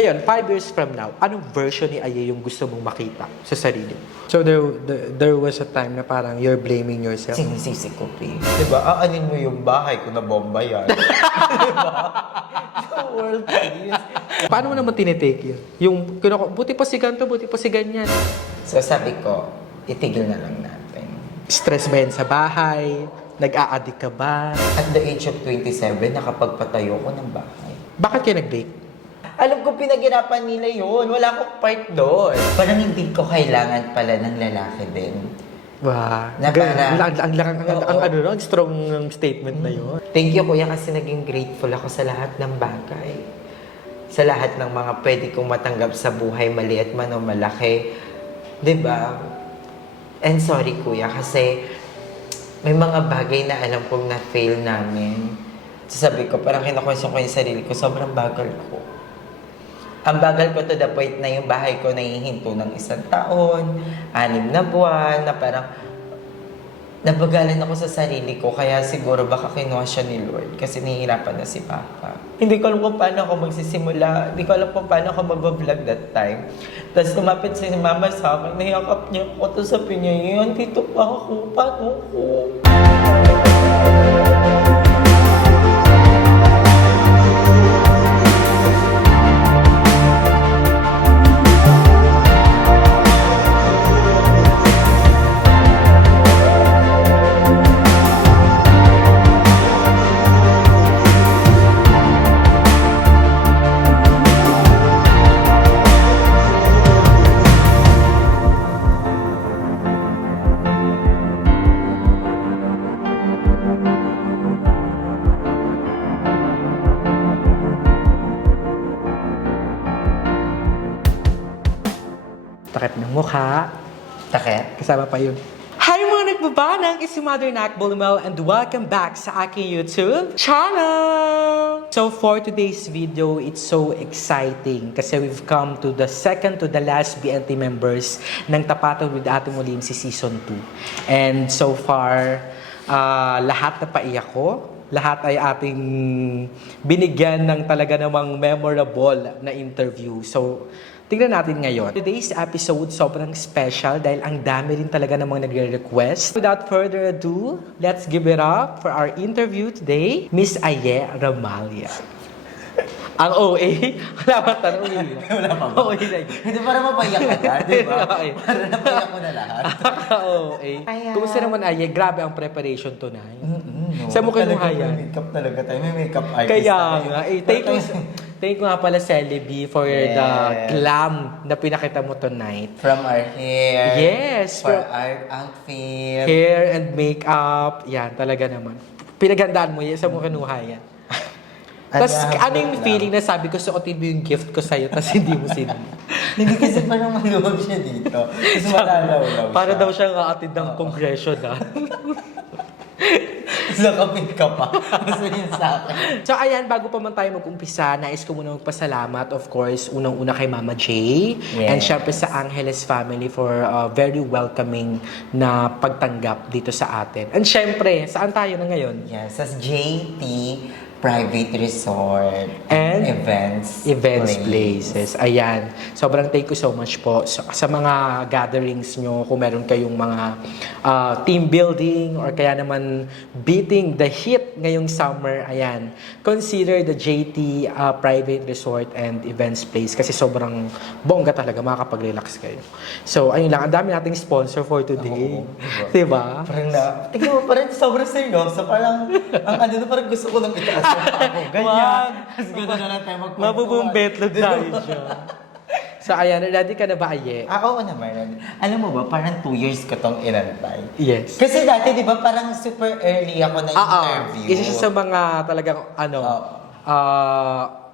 Ngayon, 5 years from now, anong version ni Aye yung gusto mong makita sa sarili mo? So there was a time na parang you're blaming yourself. Sinisisi ko, P. Diba? Aanin mo yung bahay ko na bomba yan. Diba? Yung world peace. Paano mo naman tinitake yun? Yung, buti pa si ganito, buti pa si ganyan. So sabi ko, itigil na lang natin. Stress ba yan sa bahay? Nag-a-addict ka ba? At the age of 27, nakapagpatayo ko ng bahay. Bakit kayo nag-break? Alam ko pinagirapan nila yun. Wala akong part doon. Parang hindi ko kailangan pala ng lalaki din. Wow. Na para- Ang strong statement na yun. Thank you, Kuya, kasi naging grateful ako sa lahat ng bagay. Sa lahat ng mga pwede kong matanggap sa buhay, maliit man o malaki. Diba? And sorry, Kuya, kasi may mga bagay na alam kong na-fail namin. Sabi ko, parang kinukwestiyon ko yung sarili ko, sobrang bagal ko. Ang bagal ko to the point na yung bahay ko nahihinto ng 1 taon, 6 na buwan, na parang nabagalan ako sa sarili ko. Kaya siguro baka kinuha siya ni Lord kasi nahihirapan na si Papa. Hindi ko alam kung paano ako magsisimula. Hindi ko alam kung paano ako mag-vlog that time. Tapos lumapit si Mama sa akin, nahiyakap niya ako. Tapos sabi niya, yun, dito pa ako. Paano ko? Takip ng mukha. Takit? Kasama pa yun. Hi mga nagbabanang! It's si Mother Nak Bolumel and welcome back sa aking YouTube channel! So for today's video, it's so exciting kasi we've come to the second to the last BNT members ng Tapatan with Ate Molim si Season 2. And so far, lahat na paiyak ko. Lahat ay ating binigyan ng talaga namang memorable na interview. So, tingnan natin ngayon. Today's episode sobrang special dahil ang dami rin talaga namang nagre-request. Without further ado, let's give it up for our interview today, Miss Aye Ramalia. Ang OA, wala ba tanong? Wala pa ba? OA na yun. Hindi, para mapayak ka na, di ba? Okay. Para napayak mo na lahat. OA. Kumusta naman Aye? Grabe ang preparation tonight. No. Sa mukha mo Talaga, hayan. may makeup talaga tayo. May makeup artist Kaya tayo. nga, thank you nga pala Celebi for the glam na pinakita mo tonight. From our hair. Yes, For our outfit. hair and makeup, yan talaga naman. Pinaghandaan mo yan sa mukha kinuha yan. Tapos ano yung feeling na sabi ko suotin mo yung gift ko sa'yo tapos hindi mo sinunod? Hindi kasi parang maluwag siya dito. Tapos malalaw-law siya. Para daw siya nga atid ng kongresyo na. Nakapit ka pa. Gusto yun sa akin. So ayan, bago pa man tayo mag-umpisa, nais ko muna magpasalamat, of course, unang-una kay Mama J. Yes. And syempre sa Angeles family for very welcoming na pagtanggap dito sa atin. And syempre, saan tayo na ngayon? Yes, sa JT Private Resort And Events places. Ayan. Sobrang thank you so much po sa mga gatherings nyo. Kung meron kayong mga team building or kaya naman beating the heat ngayong summer, ayan. Consider the JT Private Resort and Events Place kasi sobrang bongga talaga. Makakapag-relax kayo. So, ayun lang. Ang dami nating sponsor for today. Oo, diba? Parang tingnan mo, parang sobrang seryoso. Parang, ang ano na, parang gusto ko nang itaas yung ako. Ganyan. Tapos gano'n na lang tayo magkwentuhan. Mabubumbetlag tayo dyan. So, ayan. Ready ka na ba, Aye? Oo naman. Alam mo ba, parang 2 years ko tong inantay. Yes. Kasi dati, di ba, parang super early ako na interview. Isa siya sa mga talagang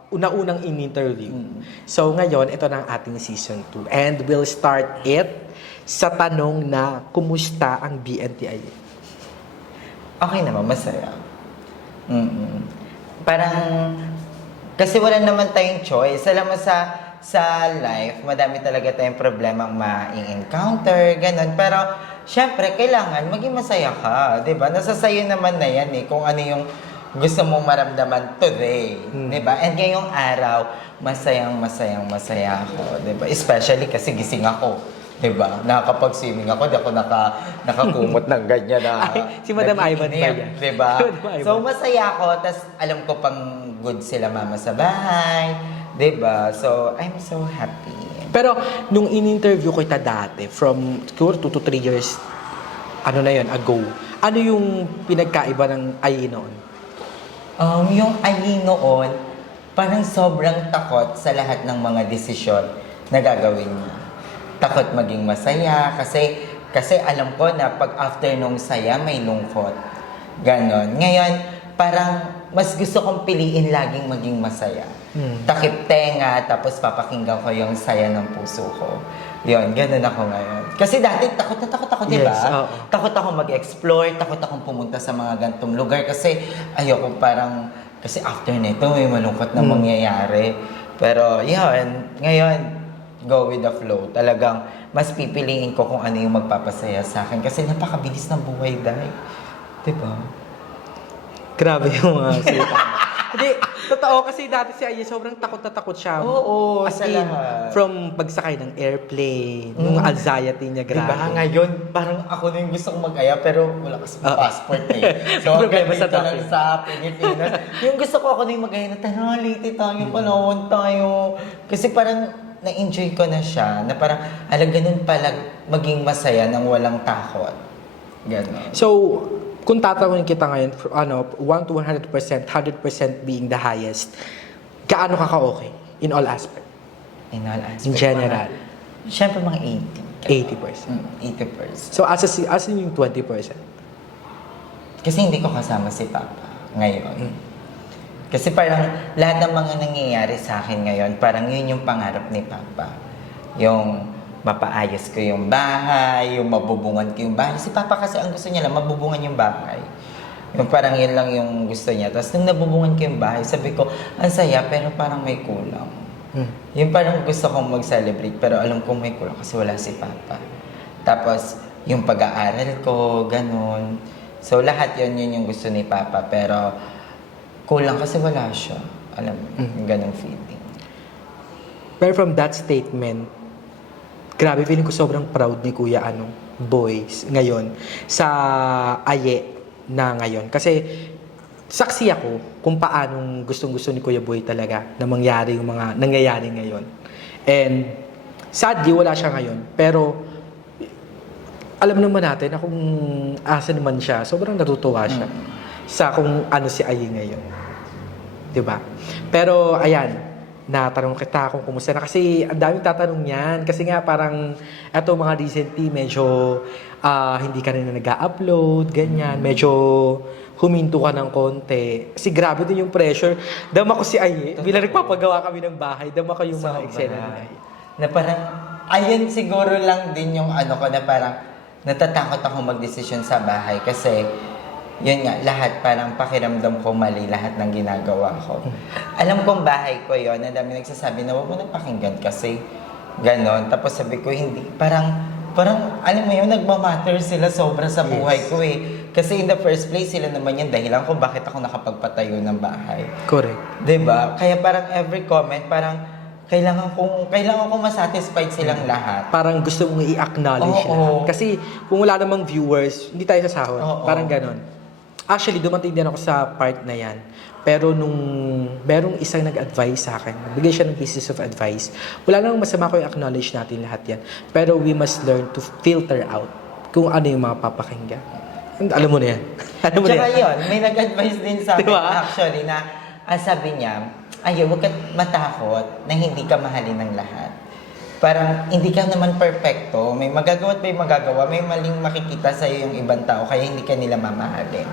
una-unang in-interview. So ngayon, ito na ang ating season 2. And we'll start it sa tanong na, kumusta ang BNTI? Okay naman, masaya. Parang, kasi wala naman tayong choice. Alam mo, sa life, madami talaga tayong problemang ma-encounter, ganun. Pero, syempre, kailangan maging masaya ka, di ba? Nasa sayo naman na yan eh, kung ano yung gusto mong maramdaman today. Diba? And ngayong araw, masaya ako. Diba? Especially kasi gising ako. Diba? Nakakapag-swimming ako, di ako nakakumot ng ganyan na Ay, si Madam Ivan pa yan. Diba? Si Madam Ivan. So, masaya ako. Tapos, alam ko pang good sila mama sa bahay. Diba? So, I'm so happy. Pero, nung in-interview ko ita dati, from 2 to 3 years, ano na yun, ago, ano yung pinagkaiba ng Ayi noon? Yung Ayi noon, parang sobrang takot sa lahat ng mga desisyon na gagawin niya. Takot maging masaya kasi alam ko na pag after nung saya may lungkot. Ganon. Ngayon, parang mas gusto kong piliin laging maging masaya. Takip tenga, tapos papakinggan ko yung saya ng puso ko. Yun, ganun ako ngayon. Kasi dati takot na takot ako, di ba? Yes, oo. Takot ako mag-explore, takot akong pumunta sa mga gantong lugar kasi ayoko parang, kasi after nito may malungkot na mangyayari. Pero yun, ngayon, go with the flow. Talagang mas pipiliin ko kung ano yung magpapasaya sa akin kasi napakabilis ng buhay, dahil. Diba? Grabe yung mga salita. Hindi, totoo kasi dati si Ayi sobrang takot na takot siya. Oo, As sa in, lahat. from pagsakay ng airplane, yung anxiety niya, grabe. Diba? Ngayon, parang ako na yung gusto kong mag-aya pero wala kasi passport eh. So, Problema hanggang sa dito lang traffic. sa Pilipinas. Yung gusto ko ako na yung mag-aya na tara, late tayo, panahon tayo. Kasi parang na-enjoy ko na siya, na parang, ganun pala maging masaya nang walang takot. Ganon. So, kung tatanungin kita ngayon, 1 to 100%, 100% being the highest, gaano ka ka-okay in all aspect? In all aspects. In general? Siyempre mga 80%. 80%. So, as in yung 20%? Kasi hindi ko kasama si Papa ngayon. Kasi parang lahat ng mga nangyayari sa akin ngayon, parang yun yung pangarap ni Papa. Yung mapaayos ko yung bahay, yung mabubungan ko yung bahay. Si Papa kasi ang gusto niya lang, mabubungan yung bahay. Yung parang yun lang yung gusto niya. Tapos nung nabubungan ko yung bahay, sabi ko, ang saya, pero parang may kulang. Yung parang gusto kong mag-celebrate, pero alam kong may kulang kasi wala si Papa. Tapos, yung pag-aaral ko, ganun. So, lahat yun yung gusto ni Papa, pero kulang kasi wala siya. Alam mo, yung ganung feeling. Pero from that statement, grabe, feeling ko sobrang proud ni Kuya Boys ngayon sa Aye na ngayon. Kasi saksi ako kung paanong gustong-gusto ni Kuya Boy talaga na mangyari yung mga nangyayari ngayon. And sadly, wala siya ngayon. Pero alam naman natin na kung asa naman siya, sobrang natutuwa siya sa kung ano si Aye ngayon. Diba? Pero ayan, natanong kita kung kumusta na kasi ang daming tatanong yan kasi nga parang eto mga recently medyo hindi ka rin na nag-upload ganyan, medyo huminto ka ng konti kasi grabe din yung pressure. Dama ko si Aye bilang nagpapagawa kami ng bahay, dama ko yung mga eksena ni Aye na parang ayun siguro lang din yung ko na parang natatakot ako magdesisyon sa bahay kasi yun nga, lahat parang pakiramdam ko mali lahat ng ginagawa ko. Alam kong bahay ko yon, ang dami nagsasabi na huwag mo nang pakinggan kasi ganon. Tapos sabi ko, hindi. Parang, alam mo yun, nagmamatter sila sobra sa buhay ko eh. Kasi in the first place, sila naman yung dahilan kung bakit ako nakapagpatayo ng bahay. Correct. 'Di ba? Kaya parang every comment, parang kailangan kong masatisfied silang lahat. Parang gusto mong i-acknowledge lahat. Kasi kung wala namang viewers, hindi tayo sasahod. Parang ganon. Actually, dumating din ako sa part na yan. Pero nung merong isang nag-advise sa akin, nagbigay siya ng pieces of advice, wala namang masama ko i-acknowledge natin lahat yan. Pero we must learn to filter out kung ano yung mga papakinggan. Alam mo na yan. Alam mo na Tsaka yan. yun, may nag-advise din sa akin Diba? actually na sabi niya, huwag ka matakot na hindi ka mahalin ng lahat. Parang hindi ka naman perfecto, may magagawa at may magagawa, may maling makikita sa iyo yung ibang tao kaya hindi ka nila mamahalin.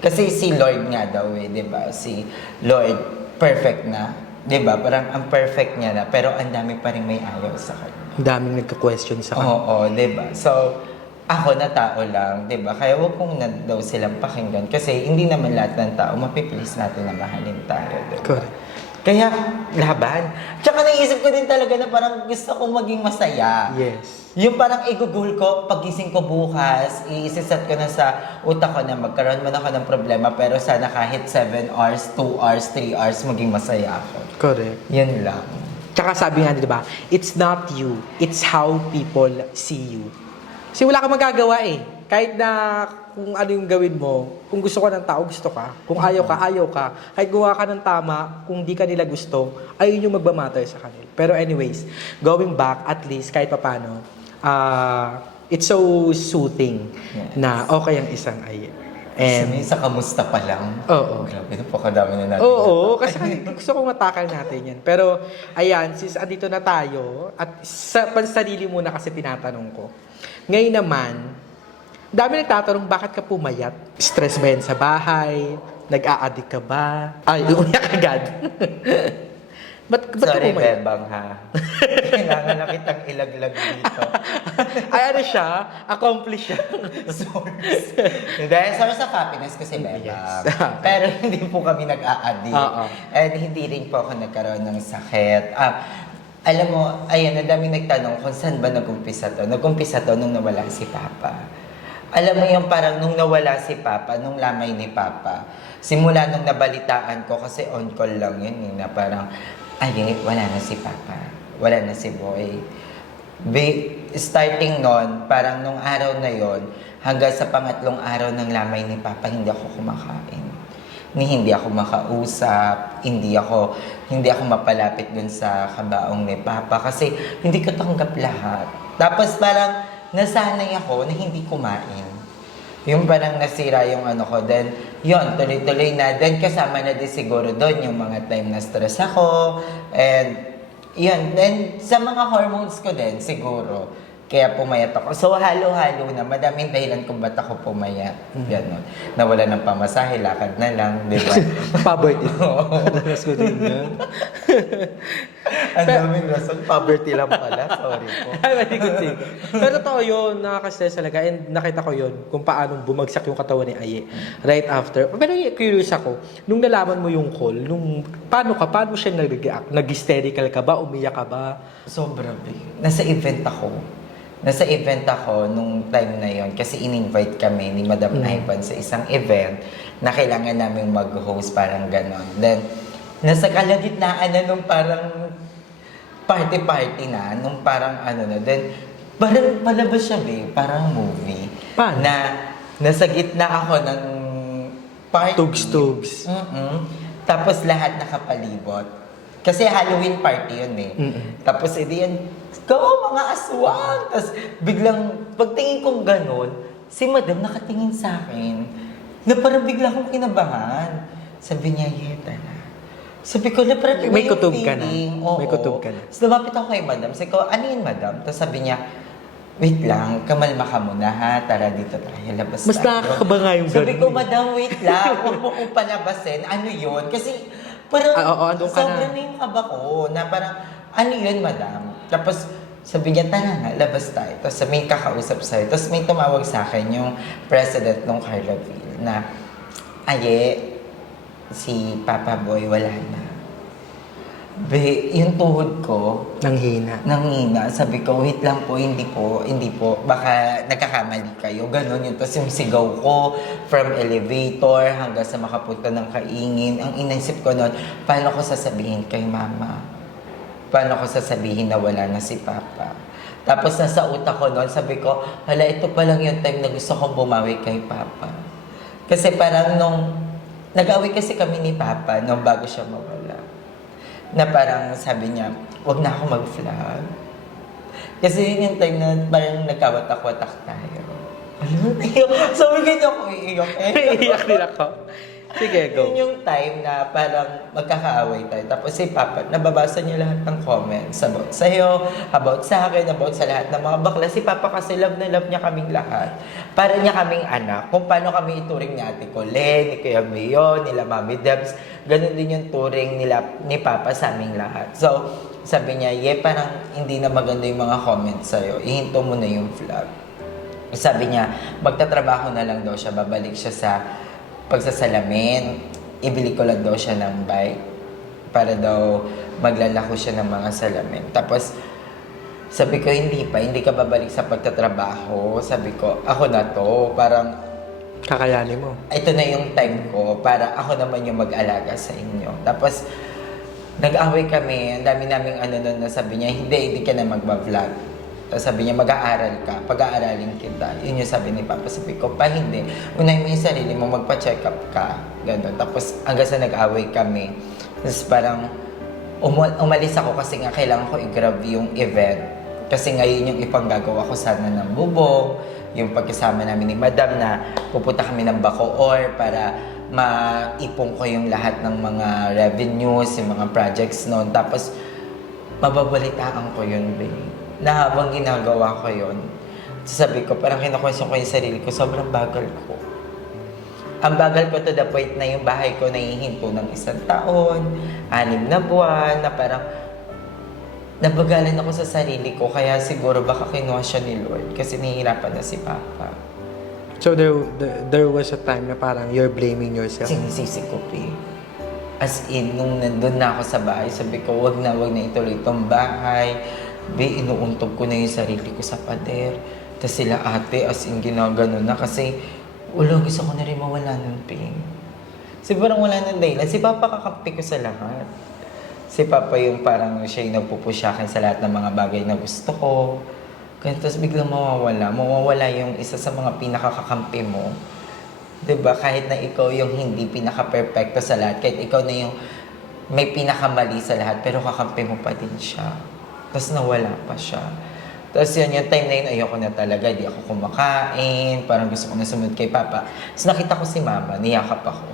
Kasi si Lord nga daw di ba? Si Lord perfect na, di ba? Parang ang perfect niya na, pero ang dami pa rin may ayaw sa kanya. Ang daming nagka-question sa kanya. Oo, di ba? So, ako na tao lang, di ba? Kaya wag kong na daw silang pakinggan kasi hindi naman lahat ng tao mapipilis natin na mahalin tayo, di ba? Correct. Kaya, laban. Tsaka iniisip ko din talaga na parang gusto kong maging masaya. Yes. Yung parang igugol ko, pagising ko bukas, iisiset ko na sa utak ko na magkaroon man ako ng problema, pero sana kahit 7 hours, 2 hours, 3 hours, maging masaya ako. Correct. Yun lang. Tsaka sabi nga, di ba, it's not you, it's how people see you. Kasi wala kang magagawa eh. Kahit na kung ano yung gawin mo, kung gusto ka ng tao, gusto ka. Kung ayaw ka, ayaw ka. Kahit gawa ka ng tama, kung di ka nila gusto, ayun yung magmamatter sa kanila. Pero anyways, going back, at least, kahit papano, it's so soothing na okay ang isang ay. And sa kamusta pa lang. Oo. Grabe, napakadami na natin. Oo, kasi gusto kong matakal natin yan. Pero, ayan, since andito na tayo, at sa pansarili muna kasi tinatanong ko. Ngayon naman, dami nagtatanong, bakit ka pumayat? Stress ba yan sa bahay? Nag-a-addict ka ba? Ay, umiyak agad. Ba't ka Sorry, pumayat? Bebang, ha? Kailangan na kitang ilaglag dito. Ay, ano siya? Accomplish siya. Source. Hindi, source of happiness kasi, Bebang. Yes. Pero hindi po kami nag-a-addict. Oo. And hindi rin po ako nagkaroon ng sakit. Alam mo, ayan, ang daming nagtanong kung saan ba nag-umpisa to. Nag-umpisa to nung nawala si Papa. Alam mo yung parang nung nawala si Papa, nung lamay ni Papa, simula nung nabalitaan ko, kasi on call lang yun, na parang, ay, wala na si Papa. Wala na si Boy. Starting nun, parang nung araw na yon, hanggang sa pangatlong araw ng lamay ni Papa, hindi ako kumakain. Hindi ako makausap, hindi ako mapalapit dun sa kabaong ni Papa kasi hindi ko tanggap lahat. Tapos parang nasanay ako na hindi kumain. Yung parang nasira yung ano ko. Then, yun, tuloy-tuloy na. Then, kasama na din siguro doon yung mga time na stress ako. And, yun. Then, sa mga hormones ko din, siguro. Kaya pumayat ako. So, halo-halo na. Madaming dahilan kung ba't ako pumayat. Ganon. Nawala ng pamasahe, lakad na lang, di ba? Poverty. Danas ko din yun. Ang daming rason. Poverty lang pala. Sorry po. Very good thing. Pero totoo yun, nakaka-stress talaga. And nakita ko yun, kung paano bumagsak yung katawan ni Aye. Right after. Pero curious ako, nung nalaman mo yung call, paano siya nag-react? Nag-hysterical ka ba? Umiyak ka ba? Sobra, big. Nasa event ako nung time na yon kasi in-invite kami ni Madam Ivan sa isang event na kailangan namin mag-host, parang ganon. Then, nasa kalagitnaan na nung parang party-party na, nung parang ano na. Then, parang palabas siya, babe, parang movie. Paano? Na nasa gitna ako ng party. Tugs-tugs. Tapos lahat nakapalibot. Kasi Halloween party yun eh. Tapos edi yan, go mga aswang! Tapos biglang, pagtingin kong ganun, si Madam nakatingin sa akin, na parang bigla akong kinabahan. Sabi niya, Yeta na. Sabi ko, na parang May iba yung kutob ka na. feeling. May kutob ka na. Tapos lumapit ako kay Madam. Sabi ko, ano yun, Madam? Tapos sabi niya, wait lang, kamalma ka muna ha. Tara dito tayo, labas Mas tayo. nakakaba nga yung Sabi ko, ganun eh. Madam, wait lang. Huwag mo kong palabasin. Ano yun? Kasi parang Oo, andun ka sobrang na yung kaba ko. Na parang, ano yun, Madam? Tapos sabi niya, tara na, labas tayo. Tapos may kakausap sa'yo. Tapos may tumawag sa akin yung president ng Carlaville na, Aye, si Papa Boy wala na. Yung tuhod ko, Nanghina. nanghina. Sabi ko, wait lang po, hindi po. Baka nagkakamali kayo. Ganon yun. Tapos yung sigaw ko from elevator hanggang sa makapunta ng kaingin. Ang inisip ko noon, paano ko sasabihin kay Mama? Paano ko sasabihin na wala na si Papa? Tapos nasa utak ko noon, sabi ko, hala, ito pa lang yung time na gusto kong bumawi kay Papa. Kasi parang nag-away kasi kami ni Papa nung bago siya mawala. Na parang sabi niya, wag na ako mag-vlog. Kasi yun yung time na parang nagkawatak-watak tayo. Sabi ganyan ako iiyak eh. Iiyak din ako. Sige, go. Yun yung time na parang magkakaaway tayo. Tapos si Papa, nababasa niya lahat ng comments about sa'yo, about sa akin, about sa lahat ng mga bakla. Si Papa kasi love na love niya kaming lahat. Para niya kaming anak. Kung paano kami ituring ni Ate Colleen, ni Kuya Mayon, nila Mami Debs. Ganun din yung turing ni Papa sa aming lahat. So, sabi niya, parang hindi na maganda yung mga comments sa'yo. Ihinto mo na yung vlog. Sabi niya, magtatrabaho na lang daw siya. Babalik siya sa pagsasalamin. Ibili ko lang daw siya ng bike para daw maglalako siya ng mga salamin. Tapos, sabi ko, hindi ka babalik sa pagtatrabaho. Sabi ko, ako na to. Parang, Kakayanin mo. ito na yung time ko para ako naman yung mag-alaga sa inyo. Tapos, nag-away kami. Ang dami naming nun na sabi niya, hindi ka na magba-vlog. Tapos sabi niya, mag-aaral ka. Pag-aaralin kita. Yun yung sabi ni Papa. Sabi ko, hindi. Unahin mo yung sarili mo, magpa-check up ka. Ganun. Tapos, hanggang sa nag-away kami. Tapos parang, umalis ako kasi nga kailangan ko i-grab yung event. Kasi ngayon yung ipanggagawa ko sana ng bubong, yung pagkasama namin ni Madam na pupunta kami ng Bacoor para maipon ko yung lahat ng mga revenues, yung mga projects noon. Tapos, mababalitaan ko yun, babe. Na habang ginagawa ko yun, sabi ko, parang kinukwestiyon ko yung sarili ko, sobrang bagal ko. Ang bagal ko to the point na yung bahay ko nahihinto ng 1 taon, 6 na buwan, na parang nabagalan ako sa sarili ko, kaya siguro baka kinuha siya ni Lord kasi nahihirapan na si Papa. So there was a time na parang you're blaming yourself? Sinisisi ko, eh. As in, nung nandun na ako sa bahay, sabi ko, wag na ituloy itong bahay. Inuuntog ko na yung sarili ko sa pader. Tapos sila ate, as in, ginagano na kasi gusto ko na rin mawala ng pain. Kasi parang wala nang dahilan. Si Papa kakampi ko sa lahat. Si Papa yung parang siya yung nagpupush akin sa lahat ng mga bagay na gusto ko. Kaya tapos biglang mawawala yung isa sa mga pinakakakampi mo. 'Di ba? Kahit na ikaw yung hindi pinaka-perfecto sa lahat, kahit ikaw na yung may pinakamali sa lahat, pero kakampi mo pa din siya. Tapos nawala pa siya. Tapos yun, yung time na yun, ayoko na talaga, di ako kumakain, parang gusto ko na sumunod kay Papa. Tapos nakita ko si Mama, niyakap ako.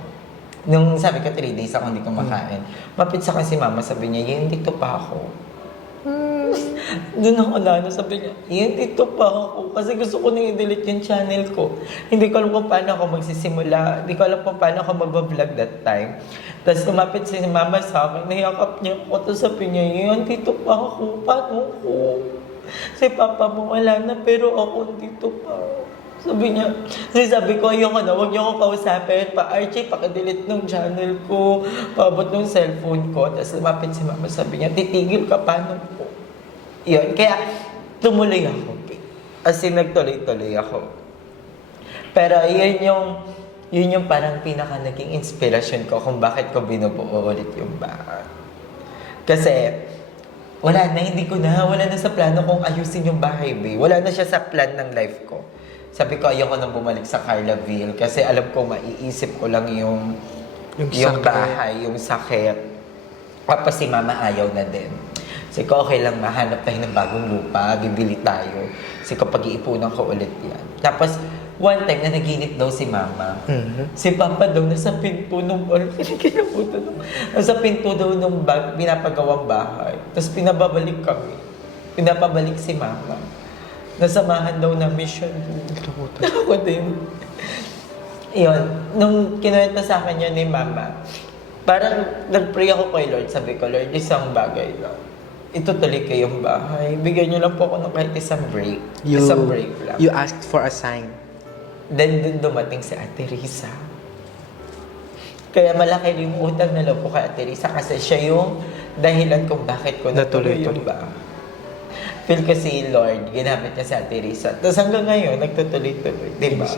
Nung sabi ko 3 days ako hindi kumakain, mapitsa ko si Mama, sabi niya, yun, dito pa ako. Doon ako sabi niya, yun, dito pa ako. Kasi gusto ko na i-delete yung channel ko. Hindi ko alam kung paano ako magsisimula. Hindi ko alam kung paano ako mag-vlog that time. Tapos lumapit si Mama sa akin, nahiyakap niya ako. Tapos sabi niya, yun, dito pa ako. Paano ko? Si Papa mo wala na, pero ako dito pa. Sabi niya, sabi ko, ayoko na, huwag niyo ako kausapin. Archie, paka-delete ng channel ko, paabot ng cellphone ko. Tapos lumapit si Mama, sabi niya, titigil ka, paano po? Yun, kaya tumuloy ako. As in, nagtuloy-tuloy ako. Pero yun yung parang pinaka naging inspirasyon ko kung bakit ko binubuo ulit yung bahay. Kasi, wala na sa plano kong ayusin yung bahay, babe. Wala na siya sa plan ng life ko. Sabi ko, ayoko nang bumalik sa Carlaville kasi alam ko maiisip ko lang yung bahay, yung sakit. Tapos si Mama ayaw na din. Kasi ko, okay lang, mahanap tayo ng bagong lupa, bibili tayo. Kasi ko, pag-iipunan ko ulit yan. Tapos, one time na naginip daw si Mama. Si Papa daw nasa pinto nung nasa pinto daw nung pinapagawang bahay. Tapos pinababalik kami. Pinapabalik si Mama. Nasamahan daw namin siya. Ako din. Iyon, nung kinuwenta sa akin yun ni Mama, parang nag-pray ako kay Lord. Sabi ko, Lord, isang bagay lang. Itutuloy kayong bahay. Bigyan niyo lang po ako ng kahit isang break. Isang break lang. You asked for a sign. Then dumating si Ate Risa. Kaya malaki yung utang na loob ko kay Ate Risa kasi siya yung dahilan kung bakit ko natuloy yung bahay. Feel ko si Lord, ginamit niya si Ate Risa. Tapos hanggang ngayon, nagtutuloy-tuloy. Diba?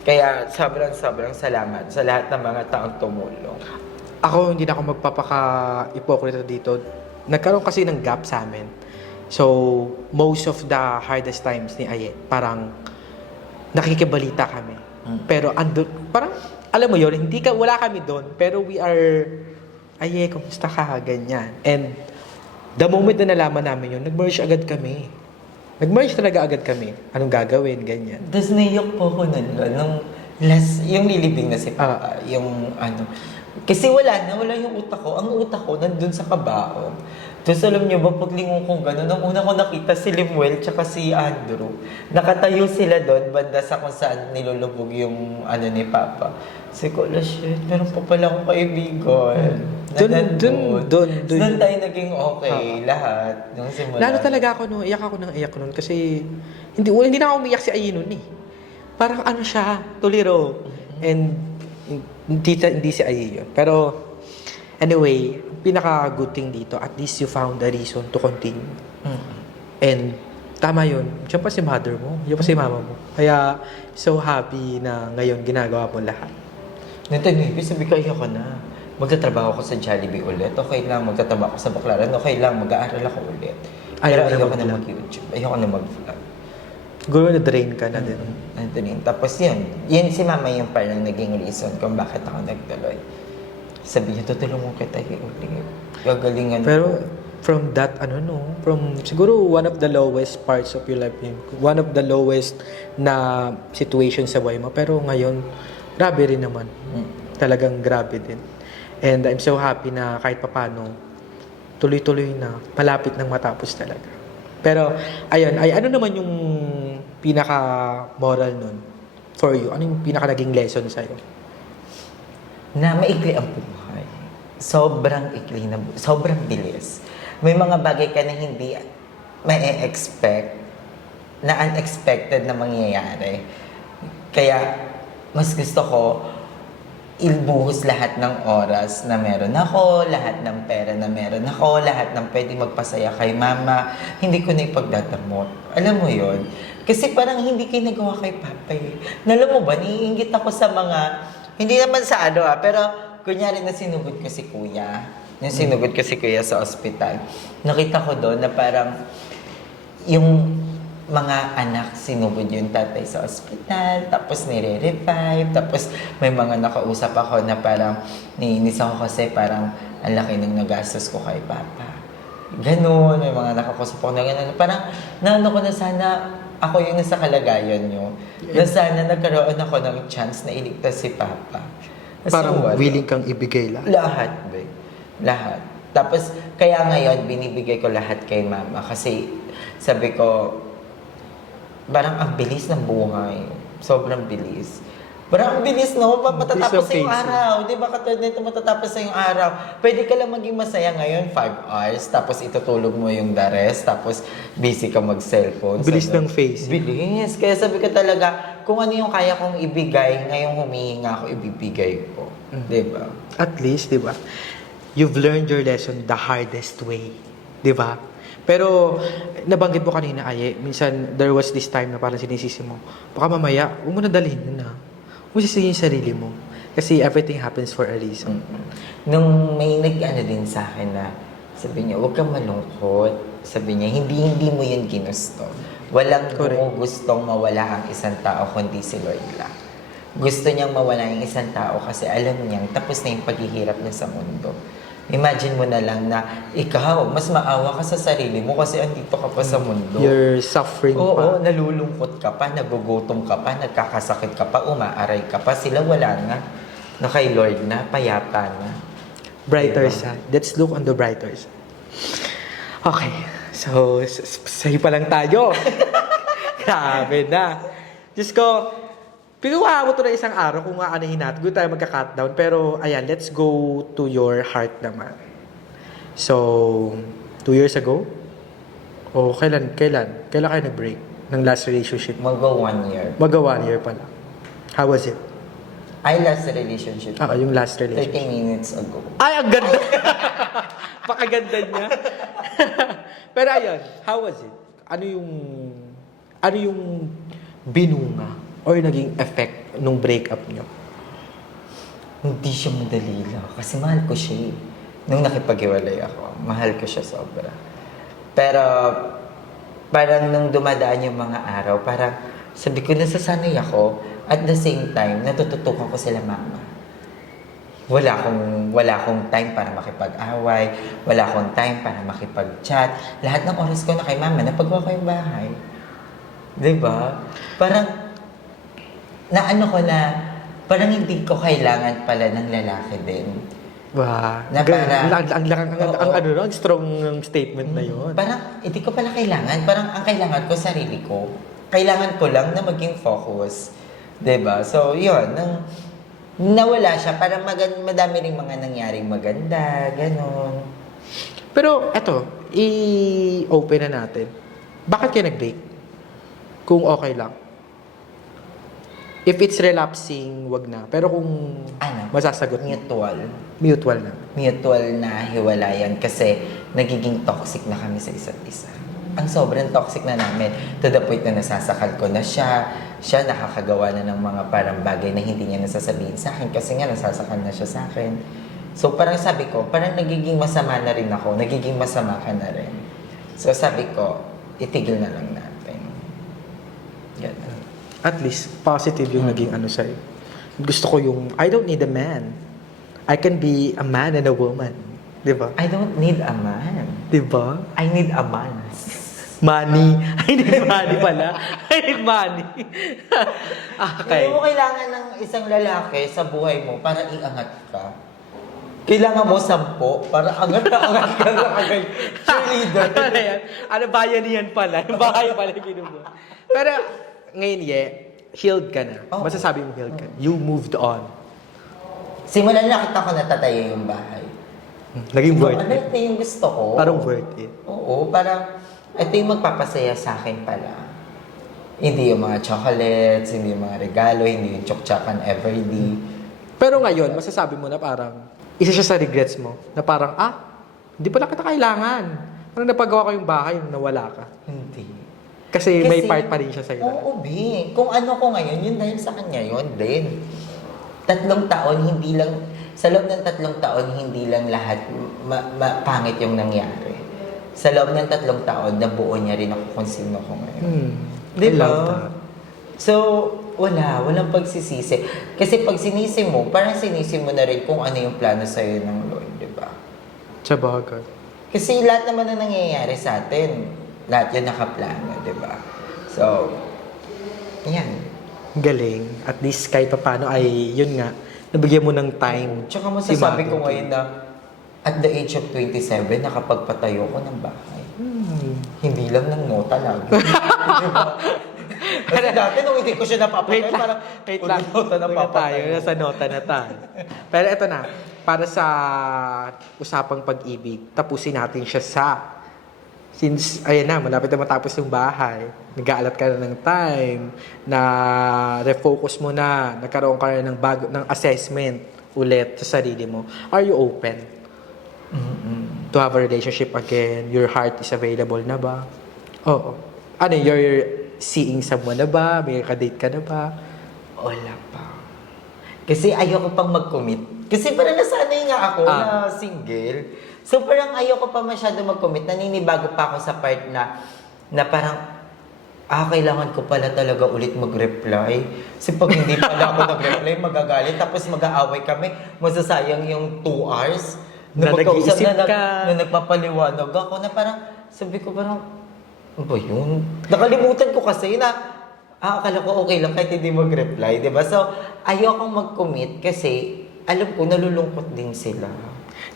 Kaya sobrang salamat sa lahat ng mga taong tumulong. Ako, hindi na ako magpapaka-ipokrita dito. Nagkaroon kasi ng gap sa amin. So, most of the hardest times ni Aye, parang nakikibalita kami. Pero parang, alam mo yun, wala kami doon. Pero we are, Aye, kumusta ka? Ganyan. And, the moment na nalaman namin yun, nag-merge agad kami. Nag-merge talaga agad kami. Anong gagawin? Ganyan. Tapos naiyak po ako nung yung lilibing na si Papa, yung ano. Kasi wala yung utak ko. Ang utak ko nandun sa kabaong. Tapos alam niyo ba, paglingon ko gano'n, nung una ko nakita si Limuel tsaka si Andrew, nakatayo sila doon, banda sa kung saan nilulubog yung ano ni Papa. Kasi ko, shit, meron pa pala akong kaibigan. Doon tayo naging okay, lahat. Nung simula. Lalo talaga ako iyak ako nun kasi hindi na ako umiyak si Aye nun eh. Parang ano siya, tuliro. And hindi si Aye yun. Pero, Anyway, pinaka-good thing dito, at least you found a reason to continue. And tama yun. Diyan pa si mother mo. Diyan pa si mama mo. Kaya, so happy na ngayon ginagawa mo lahat. Maybe sabi ko, ayoko na. Magtatrabaho ako sa Jollibee ulit. Okay lang, magtatrabaho ako sa Baclaran. Okay lang, mag-aaral ako ulit. Pero ayoko na mag-YouTube. Ayoko na mag-vlog. Siguro na-drain ka na din. Tapos yun si mama yung parang naging reason kung bakit ako nagtuloy. Sabi niya, tutulungan kita ulit. Gagalingan Pero, ko. from that, from siguro one of the lowest parts of your life, one of the lowest na situation sa buhay mo. Pero ngayon, grabe rin naman. Talagang grabe din. And I'm so happy na kahit papano, tuloy-tuloy na, malapit nang matapos talaga. Pero, ayun, ano naman yung pinaka-moral nun for you? Ano yung pinaka-naging lesson sa'yo? Na maikli ang buhay. Sobrang ikli na sobrang bilis. May mga bagay ka na hindi ma-expect, na unexpected na mangyayari. Kaya, mas gusto ko, ibuhos lahat ng oras na meron ako, lahat ng pera na meron ako, lahat ng pwede magpasaya kay mama. Hindi ko na ipagdadamot. Alam mo yon. Kasi parang hindi kayo nagawa kay papa eh. Alam mo ba, naiingit ako sa mga, hindi naman sa pero kunyari na sinugod ko si kuya. Yung sinugod ko si kuya sa ospital. Nakita ko doon na parang yung mga anak sinugod yung tatay sa ospital, tapos nire-revive, tapos may mga nakausap ako na parang niinis ako kasi parang ang laki ng nagastos ko kay papa. Ganon, may mga nakakusap ako na ganon. Parang naano ko na sana ako yung nasa kalagayan nyo. Na sana nagkaroon ako ng chance na iligtas si papa. Kasi Parang willing kang ibigay lahat. Lahat, be. Lahat. Tapos, kaya ngayon, binibigay ko lahat kay mama. Kasi, sabi ko, parang ang bilis ng buhay. Sobrang bilis. Parang ang bilis, no? Matatapos sa yung araw. Di ba katulad nito matatapos sa yung araw? Pwede ka lang maging masaya ngayon, 5 hours. Tapos itutulog mo yung the rest. Tapos busy ka mag-cellphone. Bilis ng face. Bilis. Kaya sabi ko talaga, kung ano yung kaya kong ibigay, ngayong humihinga ako, ibibigay ko. Di ba? At least, di ba? You've learned your lesson the hardest way. Di ba? Pero, nabanggit mo kanina, Aye, minsan, there was this time na parang sinisisi mo, baka mamaya, huwag mo na dalhin yun na. Huwag mo sisihin yung sarili mo. Kasi everything happens for a reason. Nung may nag-ano din sa akin na, sabi niya, huwag kang malungkot. Sabi niya, hindi mo yun ginusto. Walang gustong mawala ang isang tao, kundi si Lord lang. Gusto niyang mawala yung isang tao kasi alam niyang tapos na yung paghihirap niya sa mundo. Imagine mo na lang na ikaw, mas maawa ka sa sarili mo kasi andito ka pa sa mundo. You're suffering pa. Oo, nalulungkot ka pa, nagugutom ka pa, nagkakasakit ka pa, umaaray ka pa. Sila wala na. Na kay Lord na, payapa na. Brighter side. Let's look on the brighter side. Okay. So, sa'yo pa lang tayo. Grabe na. Diyos ko, pinuha mo to na isang araw kung aanahin natin. Good tayo magka-cut down. Pero, ayan, let's go to your heart naman. So, 2 years ago? O kailan kayo nag-break ng last relationship? Mag-go 1 year. Mag-1 year pala. How was it? I last relationship. Yung last relationship. 30 minutes ago. Ay, ang ganda! Pakaganda niya. Pero ayun, how was it? Ano yung binunga or naging effect nung breakup nyo? Hindi siya madali lang. Kasi mahal ko siya eh. Nung nakipag-iwalay ako, mahal ko siya sobra. Pero, parang nung dumadaan yung mga araw, parang sabi ko, nasasanay ako. At the same time, natututukan ko sila mama. Wala akong time para makipag-away. Wala akong time para makipag-chat. Lahat ng oras ko na kay mama, napagawa ko yung bahay. Diba? Parang, naano ko na, parang hindi ko kailangan pala ng lalaki din. Wow. Na Ang strong statement na yun. Parang, hindi ko pala kailangan. Parang, ang kailangan ko, sarili ko. Kailangan ko lang na maging focus. Diba? So, yun. Nang nawala siya, parang madami rin mga nangyaring maganda, ganon. Pero, eto, i-open na natin. Bakit kayo nag-break? Kung okay lang. If it's relapsing, wag na. Pero kung Ano? masasagot mo, Mutual mutual na. na hiwalayan kasi nagiging toxic na kami sa isa't isa. Ang sobrang toxic na namin to the point na nasasakal ko na siya. Siya nakakagawa na ng mga parang bagay na hindi niya nasasabihin sa akin kasi nga nasasakal na siya sa akin. So parang sabi ko, parang nagiging masama na rin ako, nagiging masama ka na rin. So sabi ko, itigil na lang natin. Ganun. At least, positive yung naging ano sa'yo. Gusto ko yung, I don't need a man. I can be a man and a woman. Di ba? I don't need a man. Di ba? I need a man. Money. I need money pala. I need money. Okay. Hindi mo kailangan ng isang lalaki sa buhay mo para iangat ka. Kailangan mo 10 para angat ka agad. Cheerleader. Ano yan? Ano, bayanihan pala. Yung bahay pala yung ginubo. Pero, ngayon, healed ka na. Oo. Masasabi mo healed ka. You moved on. Simulan na nakita ko natatayo yung bahay. Naging worth Ano it. ito yung gusto ko? Parang worth it. Oo, parang ito yung magpapasaya sa akin pala. Hindi yung mga chocolates, hindi yung mga regalo, hindi yung chokchakan everyday. Pero ngayon, masasabi mo na parang, isa siya sa regrets mo, na parang, hindi pala kita kailangan. Parang napagawa ko yung bahay, nawala ka. Hindi. Kasi may part pa rin siya sa'yo. Oo, B. Kung ano ko ngayon, yun dahil sa kanya yun din. 3 taon, hindi lang, sa loob ng 3 taon, hindi lang lahat pangit yung nangyari. Sa loob ng 3 taon, nabuo niya rin ako kung sino ko ngayon. I love that. So, walang pagsisisi. Kasi pag sinisi mo, parang sinisi mo na rin kung ano yung plano sa'yo ng Lord, di ba? Sa bagay. Kasi lahat naman na nangyayari sa atin, lahat yun nakaplano, di ba? So, yan. Galing. At least kahit pa paano ay, yun nga, nabigyan mo ng time. Tsaka masasabi ko Mother. ngayon na at the age of 27, nakapagpatayo ko ng bahay. Hindi lang ng nota lagi. Diba? Kasi dati nung hindi ko siya napapatay, parang wait lang. nota na tayo, nasa nota na tayo. Pero eto na, para sa usapang pag-ibig, tapusin natin siya sa, since, ayan na, malapit na matapos yung bahay, nag-aalat ka na ng time, na refocus mo na, nagkaroon ka na ng assessment ulit sa sarili mo, are you open to have a relationship again? Your heart is available na ba? Oo. Ano, you're seeing someone na ba? May ka-date ka na ba? wala pa. Kasi ayoko pang mag-commit. Kasi parang nasanay nga ako na single. So parang ayoko pa masyado mag-commit. Naninibago pa ako sa part na parang, kailangan ko pala talaga ulit mag-reply. Kasi pag hindi pala ako nag-reply, magagalit. Tapos mag-aaway kami. Masasayang yung 2 hours. Na magkausap nag-iisip ka. na nagpapaliwanag ako. Na parang, sabi ko parang, ano ba yun? Nakalimutan ko kasi na, akala ko okay lang kahit hindi mag-reply. Diba? So, ayokong mag-commit kasi alam ko nalulungkot din sila.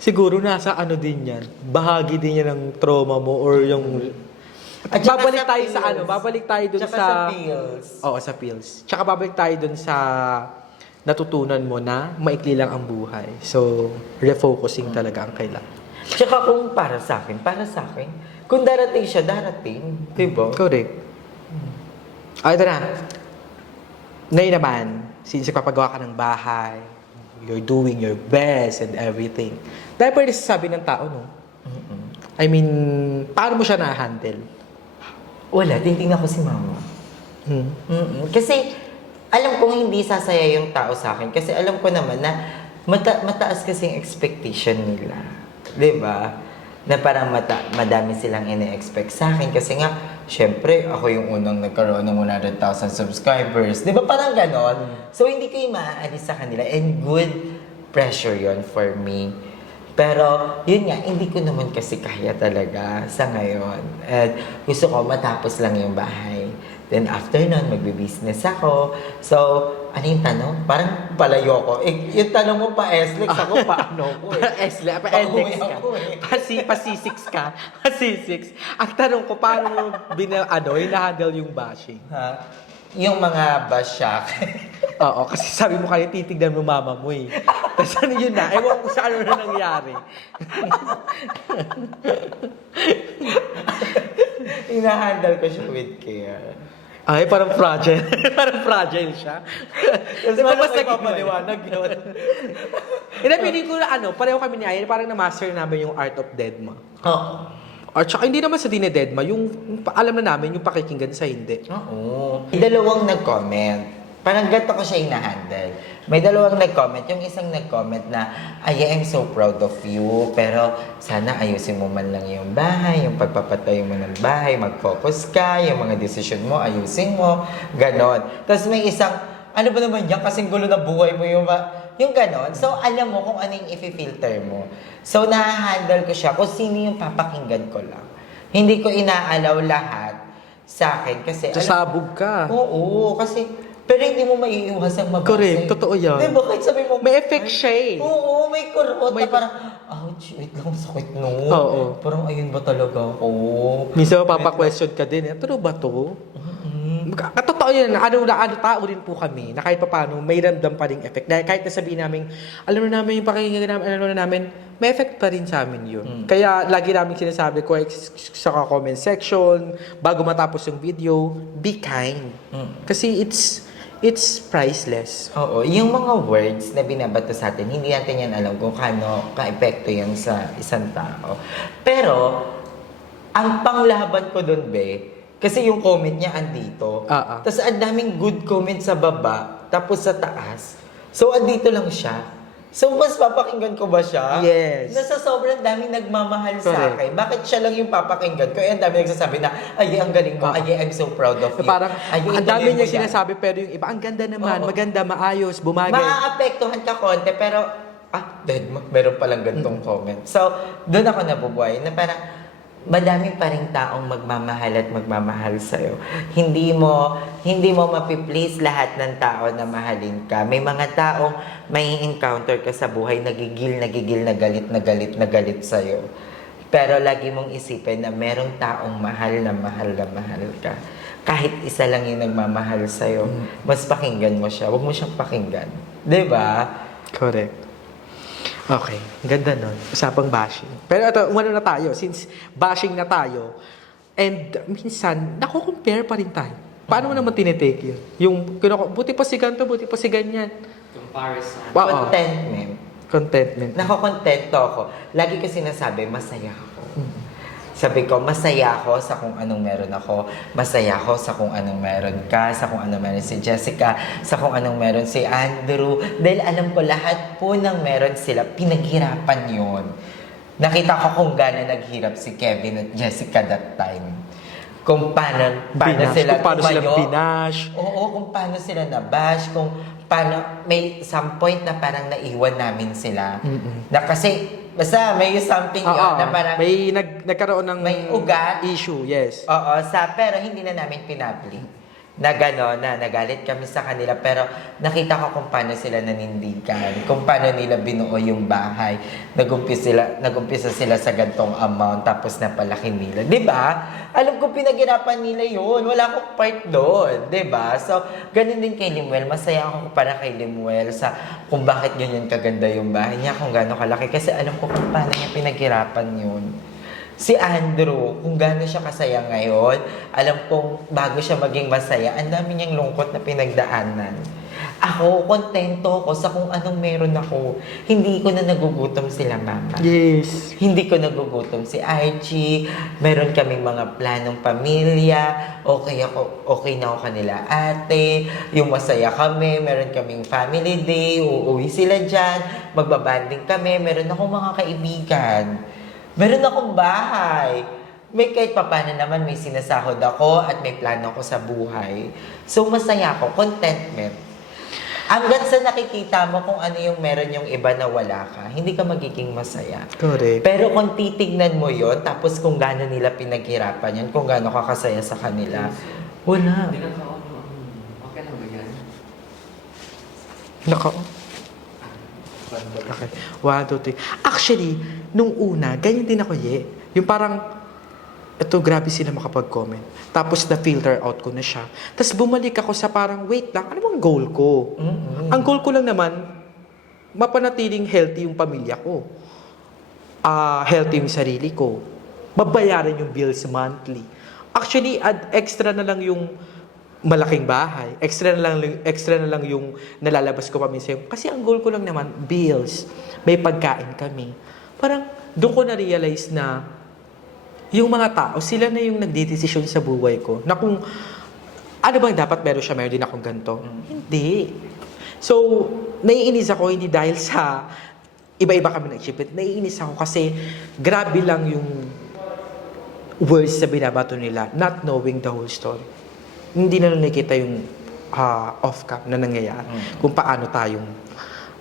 Siguro nasa ano din yan, bahagi din yan ng trauma mo or yung... At saka babalik sa tayo pills. sa ano, babalik tayo dun Tsaka sa... sa pills. Oo, sa pills. Tsaka babalik tayo dun sa natutunan mo na maikli lang ang buhay. So, refocusing talaga ang kailangan. Tsaka kung para sa akin. Kung darating siya, darating. Diba? Correct. Ito na. Ngayon naman, since papagawa ka ng bahay, you're doing your best and everything. Dahil pwede sasabi ng tao, no? I mean, paano mo siya na-handle? Wala, titingnan ko si mama. Kasi, alam kong hindi sasaya yung tao sa akin. Kasi alam ko naman na mataas kasi yung expectation nila. Diba? Na parang madami silang ine-expect sa akin. Kasi nga, syempre, ako yung unang nagkaroon ng 100,000 subscribers. Di ba parang ganon? So, hindi ko yung maaalis sa kanila. And good pressure yon for me. Pero, yun nga, hindi ko naman kasi kaya talaga sa ngayon. At gusto ko matapos lang yung bahay. Then, after nun, magbe-business ako. So, ano yung tanong? Parang palayo ko. Yung tanong mo pa SLEX, ako pa ano ko eh. Pa-SLEX ka. Pa-C6 ka. Pa-C6. Ang tanong ko, paano mo hina-handle yung bashing? Ha? Yung mga basyak. Oo, kasi sabi mo kanina, titignan mo mama mo eh. Tapos ano yun na, ewan ko sa ano na nangyari. Hina-handle ko siya with care. Ay, parang fragile. Parang fragile siya. Kasi Tapos may papaliwanag yun. Hindi, feeling ko na pareho kami ni Ayan, parang na-master namin yung art of Deadma. Oo. At saka hindi naman sa dinededma, yung alam na namin yung pakikinggan sa hindi. Oo. May dalawang nag-comment. Parang ganito ko siya hinahandle. May dalawang nag-comment. Yung isang nag-comment na, ay, I'm so proud of you. Pero sana ayusin mo man lang yung bahay, yung pagpapatayo mo ng bahay, mag-focus ka, yung mga decision mo, ayusin mo. Ganon. Tapos may isang, ano ba naman yan? Kasing gulo na buhay mo yung ganon. So, alam mo kung ano yung i-filter mo. So, na-handle ko siya kung sino yung papakinggan ko lang. Hindi ko inaalaw lahat sa akin kasi... Sasabog ka. Oo, kasi... Pero hindi mo maiiwasang mabasa. Correct, totoo yan. Diba, kahit sabi mo... May effect siya eh. Oo, may kurot May- na parang, ouch, wait lang, sakit no. Oo. Parang ayun ba talaga ako? Minsan mapapa-question ka din, ano ba to? Totoo yun, ano tao rin po kami, na kahit paano, may ramdam pa rin effect. Dahil kahit nasabihin namin, alam na namin yung pakinggan namin, alam na namin, may effect pa rin sa amin yun. Kaya lagi namin sinasabi ko sa comment section, bago matapos yung video, be kind. Kasi it's priceless. Oo, yung mga words na binabato sa atin, hindi natin yan alam kung kano ka-epekto yan sa isang tao. Pero, ang panglaban ko doon, be, kasi yung comment niya andito. Tapos ang daming good comment sa baba, tapos sa taas. So, andito lang siya. So, mas papakinggan ko ba siya? Yes. Nasa sobrang daming nagmamahal sa Correct. akin. Bakit siya lang yung papakinggan ko? Eh, ang dami nagsasabi na, ay, ang galing mo. Ay, I'm so proud of you. Parang, Ay, ang ituloy dami mo niya yan. sinasabi, pero yung iba, ang ganda naman, Oo. maganda, maayos, bumagay. Maaapektuhan ka konti, pero, dead mo. Meron palang gantong comment. So, doon ako nabubuhay na parang, madami pa rin taong magmamahal at magmamahal sa'yo. Hindi mo mapiplease lahat ng tao na mahalin ka. May mga taong may encounter ka sa buhay, nagigil na galit sa'yo. Pero lagi mong isipin na merong taong mahal na mahal ka. Kahit isa lang yung nagmamahal sa'yo, mas pakinggan mo siya. Huwag mo siyang pakinggan. 'Di ba? Correct. Okay, ganda nun. Usapang bashing. Pero ito, umano na tayo. Since bashing na tayo, and minsan, nako-compare pa rin tayo. Paano mo naman tinitake yun? Yung, buti pa si ganito, buti pa si ganyan. Comparison. Oo. Contentment. Contentment. Nakakontento ako. Lagi ko sinasabi, masaya ako. Sabi ko, masaya ako sa kung anong meron ako. Masaya ako sa kung anong meron ka, sa kung anong meron si Jessica, sa kung anong meron si Andrew. Dahil alam ko lahat po ng meron sila, pinaghirapan yun. Nakita ko kung gaano naghirap si Kevin at Jessica that time. Kung paano sila tumayo. binash. Oo, kung paano sila nabash, kung paano, may some point na parang naiwan namin sila. Na kasi, basta may something yun na parang, may nagkaroon ng may ugat. issue, yes. oo, pero hindi na namin pinabli. Na gano'n, na nagalit kami sa kanila, pero nakita ko kung paano sila nanindigan, kung paano nila binuo yung bahay. Nagumpisa sila sa gantong amount, tapos napalaki nila. 'Di ba? Alam ko pinaghirapan nila yun. Wala akong part doon. 'Di ba? So, ganun din kay Limuel. Masaya ako para kay Limuel sa kung bakit ganyan kaganda yung bahay niya, kung gaano kalaki. Kasi alam ko kung paano niya pinaghirapan yun. Si Andrew, kung gaano siya kasaya ngayon, alam kong bago siya maging masaya, ang dami niyang lungkot na pinagdaanan. Ako, kontento ako sa kung anong meron ako. Hindi ko na nagugutom sila mama. Yes. Hindi ko nagugutom si Archie. Meron kaming mga planong pamilya. Okay na ako kanila ate. Yung masaya kami. Meron kaming family day. Uuwi sila dyan. Magbabanding kami. Meron akong mga kaibigan. Meron akong bahay. May kahit papano naman may sinasahod ako at may plano ako sa buhay. So, masaya ako. Contentment. Hanggat sa nakikita mo kung ano yung meron yung iba na wala ka, hindi ka magiging masaya. Correct. Pero kung titignan mo yon, tapos kung gaano nila pinaghirapan yun, kung gaano ka kasaya sa kanila, wala. Hindi na okay lang ba yan? Nako. Okay. 1, 2, 3. Actually, nung una, ganyan din ako, Yung parang, ito, grabe sila makapag-comment. Tapos, na-filter out ko na siya. Tapos, bumalik ako sa parang, wait lang, ano bang goal ko? Ang goal ko lang naman, mapanatiling healthy yung pamilya ko. Healthy yung sarili ko. Babayaran yung bills monthly. Actually, extra na lang yung malaking bahay. Extra na lang yung nalalabas ko pa minsan. Kasi ang goal ko lang naman, bills. May pagkain kami. Parang doon ko na-realize na yung mga tao, sila na yung nagdidesisyon sa buhay ko. Na kung ano bang dapat meron din akong ganito. Hindi. So, naiinis ako hindi dahil sa iba-iba kami ng achievement. Naiinis ako kasi grabe lang yung words na binabato nila, not knowing the whole story. Hindi na nakikita yung off-cam na nangyayari. Kung paano tayong,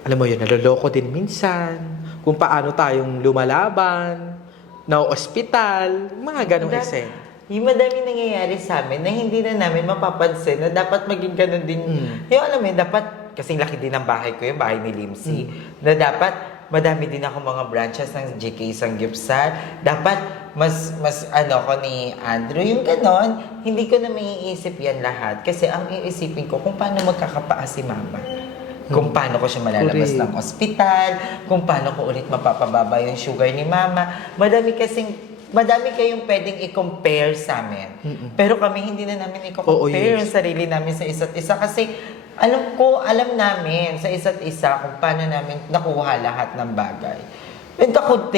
alam mo yun, naloloko din minsan. Kung paano tayong lumalaban, na ospital, mga ganong eksena. Yung madami nangyayari sa amin na hindi na namin mapapansin na dapat maging ganun din. Yung alam mo, dapat, kasing laki din ng bahay ko, yung bahay ni Limsy, na dapat madami din ako mga branches ng GK Sanggipsal. Dapat mas ano ko ni Andrew, yung ganon, hindi ko na maiisip yan lahat. Kasi ang iisipin ko kung paano magkakapaa si mama. Kung paano ko siya malalabas ng ospital, kung paano ko ulit mapapababa yung sugar ni mama. Madami kayong pwedeng i-compare sa amin. Pero kami hindi na namin i-compare yung sarili namin sa isa't isa kasi alam namin sa isa't isa kung paano namin nakuha lahat ng bagay. And ako,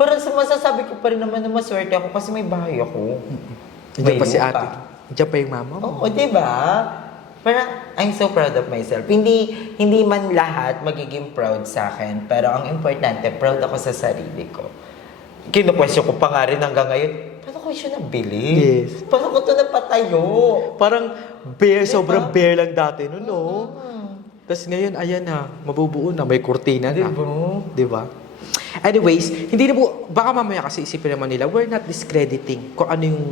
parang masasabi ko pa rin naman na maswerte ako kasi may bahay ako. Diyan pa si ate. Diyan pa yung mama mo. Oo, diba? Parang, I'm so proud of myself. Hindi man lahat magiging proud sa akin, pero ang importante, proud ako sa sarili ko. Kinu-question ko pa nga rin hanggang ngayon, paano ko siya nabili? Yes. Paano ko ito napatayo? Parang sobrang bare lang dati, no? Tapos ngayon, ayan na, mabubuo na, may kurtina na. Diba? Anyways, hindi na po, baka mamaya kasi isipin naman nila, we're not discrediting kung ano yung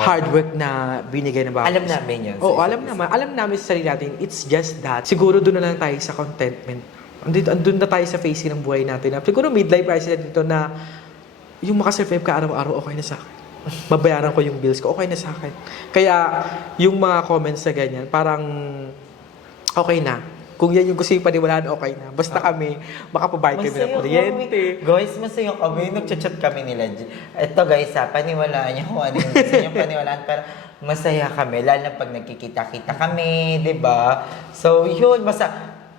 hard work na binigay ng bawat. Alam namin yun. Oo, alam naman. Alam namin sa sarili natin, it's just that. Siguro doon na lang tayo sa contentment. Andun na tayo sa facing ng buhay natin. Siguro midlife crisis na dito na yung makasurvive ka araw-araw, okay na sa akin. Mabayaran ko yung bills ko, okay na sa akin. Kaya, yung mga comments na ganyan, parang okay na. Kung yan yung gusto yung paniwalaan, okay na. Basta kami, makapabayad kami ng kuryente. Guys, masaya kami. Nag-chat kami nila. Ito guys, paniwalaan niyo kung ano yung gusto niyo paniwalaan. Pero masaya kami. Lalo na pag nagkikita-kita kami, di ba? So, yun.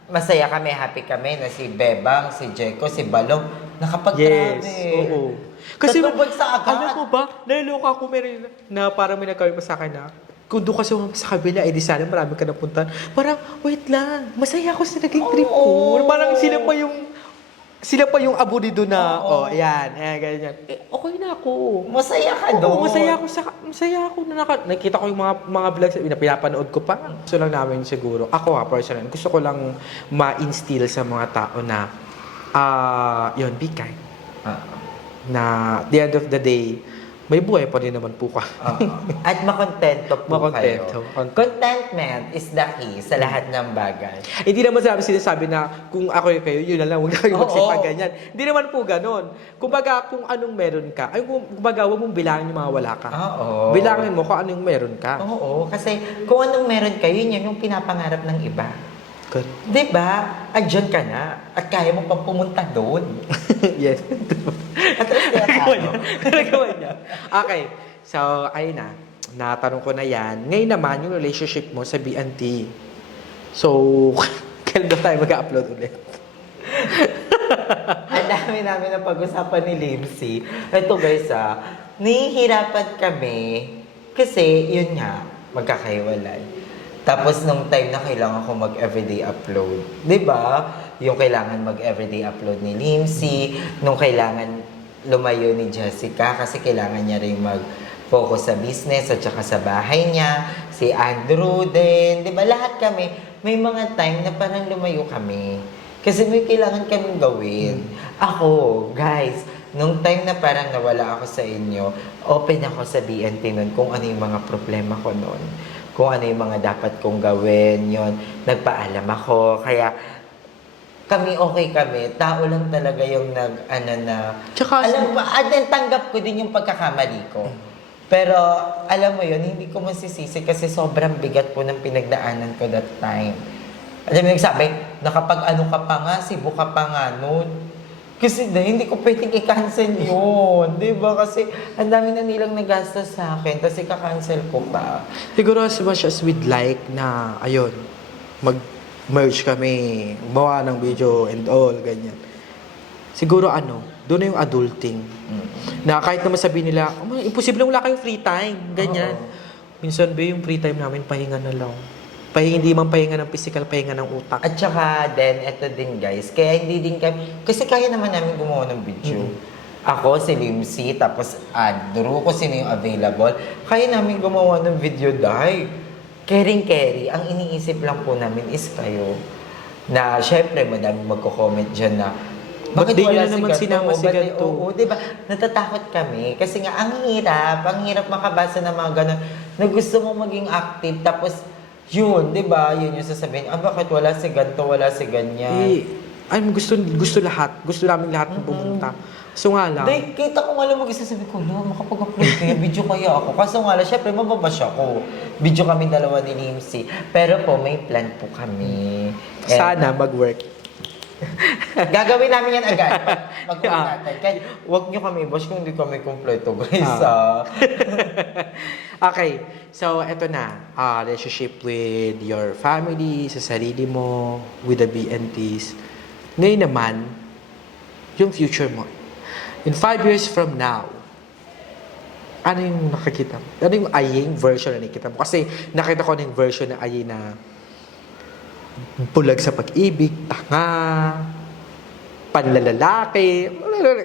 Masaya kami, happy kami na si Bebang, si Jeko, si Balong, nakapag-travel. Yes, oo. Kasi, sa agad. alam mo ba, naliloka ako meron na parang may nagkawin pa sa akin na, kung doon kasi sa kabila, di sana marami ka napuntan. Parang, wait lang, masaya ako sa naging trip ko. Parang sila pa yung aburido na, ayan, ganyan. Okay na ako. Masaya ka doon. Masaya ako na nakita ko yung mga vlogs na pinapanood ko pa. Gusto lang namin siguro, ako personally, gusto ko lang ma-instill sa mga tao na, yun, be kind. Na, at the end of the day, may buhay pa rin naman po ka. At makontento po kayo. Makontento. Contentment is the key sa lahat ng bagay. Hindi naman sinasabi na kung ako kayo, yun na lang, huwag na kayo magsipag ganyan. Hindi naman po ganon. Kumbaga, kung anong meron ka, kumbaga, huwag mong bilangin yung mga wala ka. Bilangin mo kung anong meron ka. Oo, kasi kung anong meron ka, yun yung pinapangarap ng iba. Good. Diba? Andyan ka na. At kaya mo pang pumunta doon. Yes. At least Nagawa niya. Okay. So, ayun na. Natanong ko na yan. Ngayon naman, yung relationship mo sa B&T. So, kailan daw tayo mag-upload ulit? Ang dami namin na pag-usapan ni Limsy. Ito guys nahihirapan kami kasi yun nga, magkakahiwalay. Tapos nung time na kailangan ko mag-everyday upload, 'di ba? Yung kailangan mag-everyday upload ni Limsy, nung kailangan lumayo ni Jessica kasi kailangan niya rin mag-focus sa business at saka sa bahay niya, si Andrew din, 'di ba? Lahat kami may mga time na parang lumayo kami. Kasi may kailangan kaming gawin. Ako, guys, nung time na parang nawala ako sa inyo, open ako sa BNT nun kung ano yung mga problema ko noon. Kung ano yung mga dapat kong gawin, yon. Nagpaalam ako. Kaya, okay kami. Tao lang talaga yung alam mo, tanggap ko din yung pagkakamali ko. Pero, alam mo yun, hindi ko masisisi kasi sobrang bigat po ng pinagdaanan ko that time. Alam mo yung sabi, nakapag-ano ka pa nga, Cebu ka pa nga noon. Kasi hindi ko pwedeng i-cancel yun. Di ba? Kasi ang dami na nilang nagastos sa akin. Tapos ika-cancel ko pa. Siguro as much as we'd like na, ayun, mag-merge kami, gumawa ng video and all, ganyan. Siguro doon na yung adulting. Na kahit naman sabihin nila, imposible wala kayong free time, ganyan. Minsan ba yung free time namin, pahinga na lang. Hindi man pahinga ng physical, pahinga ng utak. At saka din, eto din guys, kaya hindi din kami, kasi kaya naman namin gumawa ng video. Ako, si Limsy, tapos Andrew, kung sino yung available. Kaya namin gumawa ng video dahil caring-carry. Ang iniisip lang po namin is kayo. Na syempre, madami magko-comment dyan na, Ba't di nyo na si naman ganito? sinama si Ba't di- ganito? Oo, diba? Natatakot kami. Kasi nga, ang hirap makabasa ng mga ganun, na gusto mong maging active, tapos, yun, di ba? Yun yung sasabihin, bakit wala si ganito, wala si ganyan? Gusto lahat. Gusto namin lahat ng pumunta. So nga lang. Dahil kita ko nga lang mag-isa, sabi ko, makapag-upload kaya, video kaya ako. Kaso nga lang, syempre, mababash ako. Video kami dalawa ni Nimsy. Pero po, may plan po kami. And Sana mag-work. gagawin namin yan agad. Mag-work natin. Kaya, huwag nyo kami bash kung hindi kami kompleto, guys. Okay. So, eto na. Relationship with your family, sa sarili mo, with the BNTs. Ngayon naman, yung future mo. In 5 years from now, ano yung nakikita mo? Ano yung aying version na nakikita mo? Kasi nakita ko na yung version na aying na bulag sa pag-ibig, tanga, panlalalaki.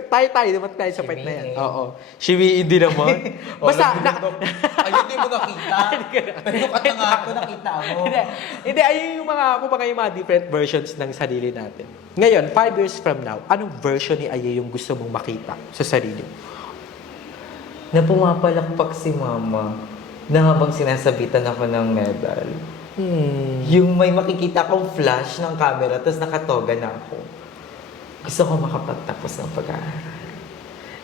Tayo naman tayo sa point na yan. Oo. Shiwi, hindi naman. Basta, ayun, hindi mo nakita. Pero katanga ako, nakita mo. hindi, ayun yung yung mga different versions ng sarili natin. Ngayon, 5 years from now, anong version ni Aye yung gusto mong makita sa sarili mo? Na pumapalakpak si mama na habang sinasabitan ako ng medal. Yung may makikita kong flash ng camera, tapos nakatoga na ako. Gusto ko makapagtapos ng pag-aaral.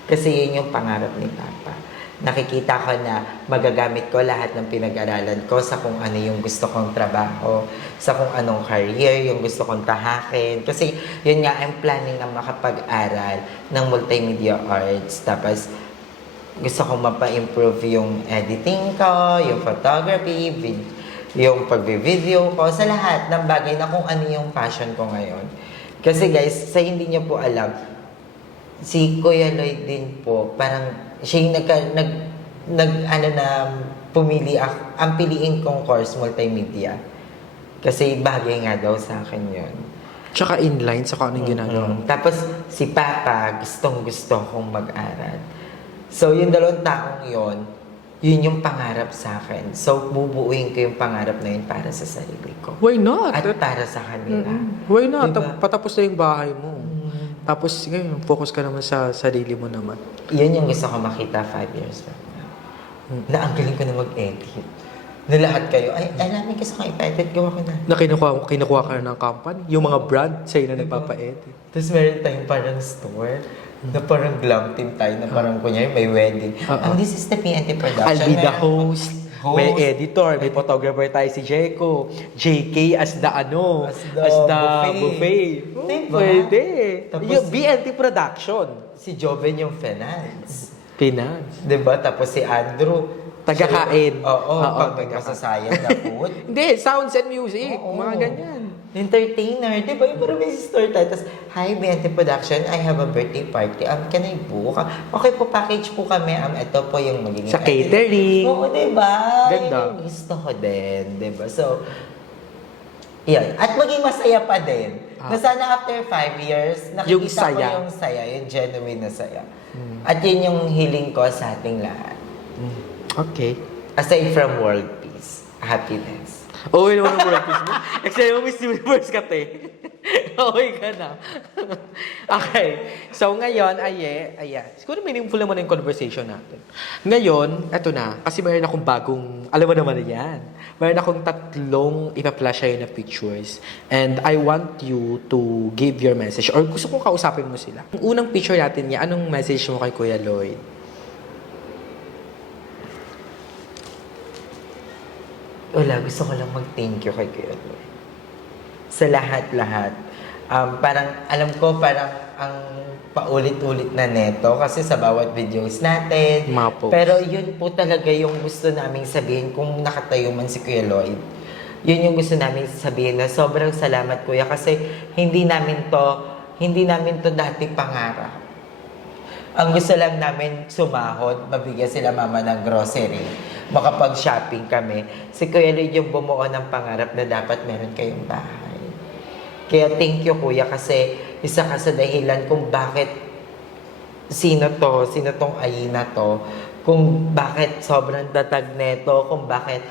Kasi yun yung pangarap ni Papa. Nakikita ko na magagamit ko lahat ng pinag-aralan ko sa kung ano yung gusto kong trabaho, sa kung anong career yung gusto kong tahakin. Kasi yun nga, I'm planning na makapag-aral ng multimedia arts. Tapos, gusto kong mapa-improve yung editing ko, yung photography, yung pag-video ko, sa lahat ng bagay na kung ano yung passion ko ngayon. Kasi guys, sa hindi niyo po alam, si Kuya Lloyd din po, parang siya yung pumili ako, ang piliin kong course, multimedia. Kasi bagay nga daw sa akin yun. Tsaka inline sa kung anong ginagawa. Tapos si Papa, gustong-gusto kong mag-aral. So, yung dalawang taong yun yung pangarap sa akin. So, bubuuin ko yung pangarap na yun para sa sarili ko. Why not? At para sa kanila. Why not? Diba? Patapos na yung bahay mo. Tapos, ngayon, focus ka naman sa sarili mo naman. Yun yung gusto ko makita 5 years from now. Na ang galing ko na mag-edit. Na lahat kayo, namin gusto kong i-edit, gawa ko na. Na kinukuha ka na ng company. Yung mga brand, sa'yo na nagpapa-edit. Tapos meron tayong parang store na parang glam team tayo na parang kunyari may wedding. This is the PNT production. I'll be the Meron- host. May editor, may photographer tayo si Jeko. JK as the buffet. Diba? Pwede. Tapos- Yung BNT production. Si Joven yung finance. Finance. Diba? Tapos si Andrew. Tagakain. Oo, pag may tagakain. masasayang na food. Hindi, sounds and music. Oo. Mga ganyan. Entertainer, di ba? Yung parang may store tayo. Tapos, hi, BNT Production, I have a birthday party. Can I book? Okay po, package po kami. Ito po yung magiging... Sa catering. Oo, di ba? Ganda. Yung gusto ko din, di ba? So, yan. At maging masaya pa din. Na sana after 5 years, Yung nakikita saya. ko yung saya, yung genuine na saya. At yun yung hiling ko sa ating lahat. Okay. Aside from world peace, happiness. Okay naman ang world peace mo. Except mo Miss Universe ka, te. Okay ka na. Okay. So, ngayon, ayan. Siguro meaningful naman yung conversation natin. Ngayon, eto na. Kasi mayroon akong bagong, alam mo naman na yan. Mayroon akong 3 ipa-flash sa'yo na pictures. And I want you to give your message. Or gusto kong kausapin mo sila. Yung unang picture natin niya, anong message mo kay Kuya Lloyd? Wala, gusto ko lang mag-thank you kay Kuya Lloyd. Sa lahat-lahat. Parang, alam ko, parang ang paulit-ulit na neto kasi sa bawat videos natin. Mga posts. Pero yun po talaga yung gusto naming sabihin kung nakatayo man si Kuya Lloyd. Yun yung gusto namin sabihin na sobrang salamat kuya kasi hindi namin to dati pangarap. Ang gusto lang namin sumahod, mabigyan sila mama ng grocery, makapag-shopping kami. Si Kuya Lloyd yung bumuo ng pangarap na dapat meron kayong bahay. Kaya thank you kuya kasi isa ka sa dahilan kung bakit sino tong Ayi na to, kung bakit sobrang tatag neto, kung bakit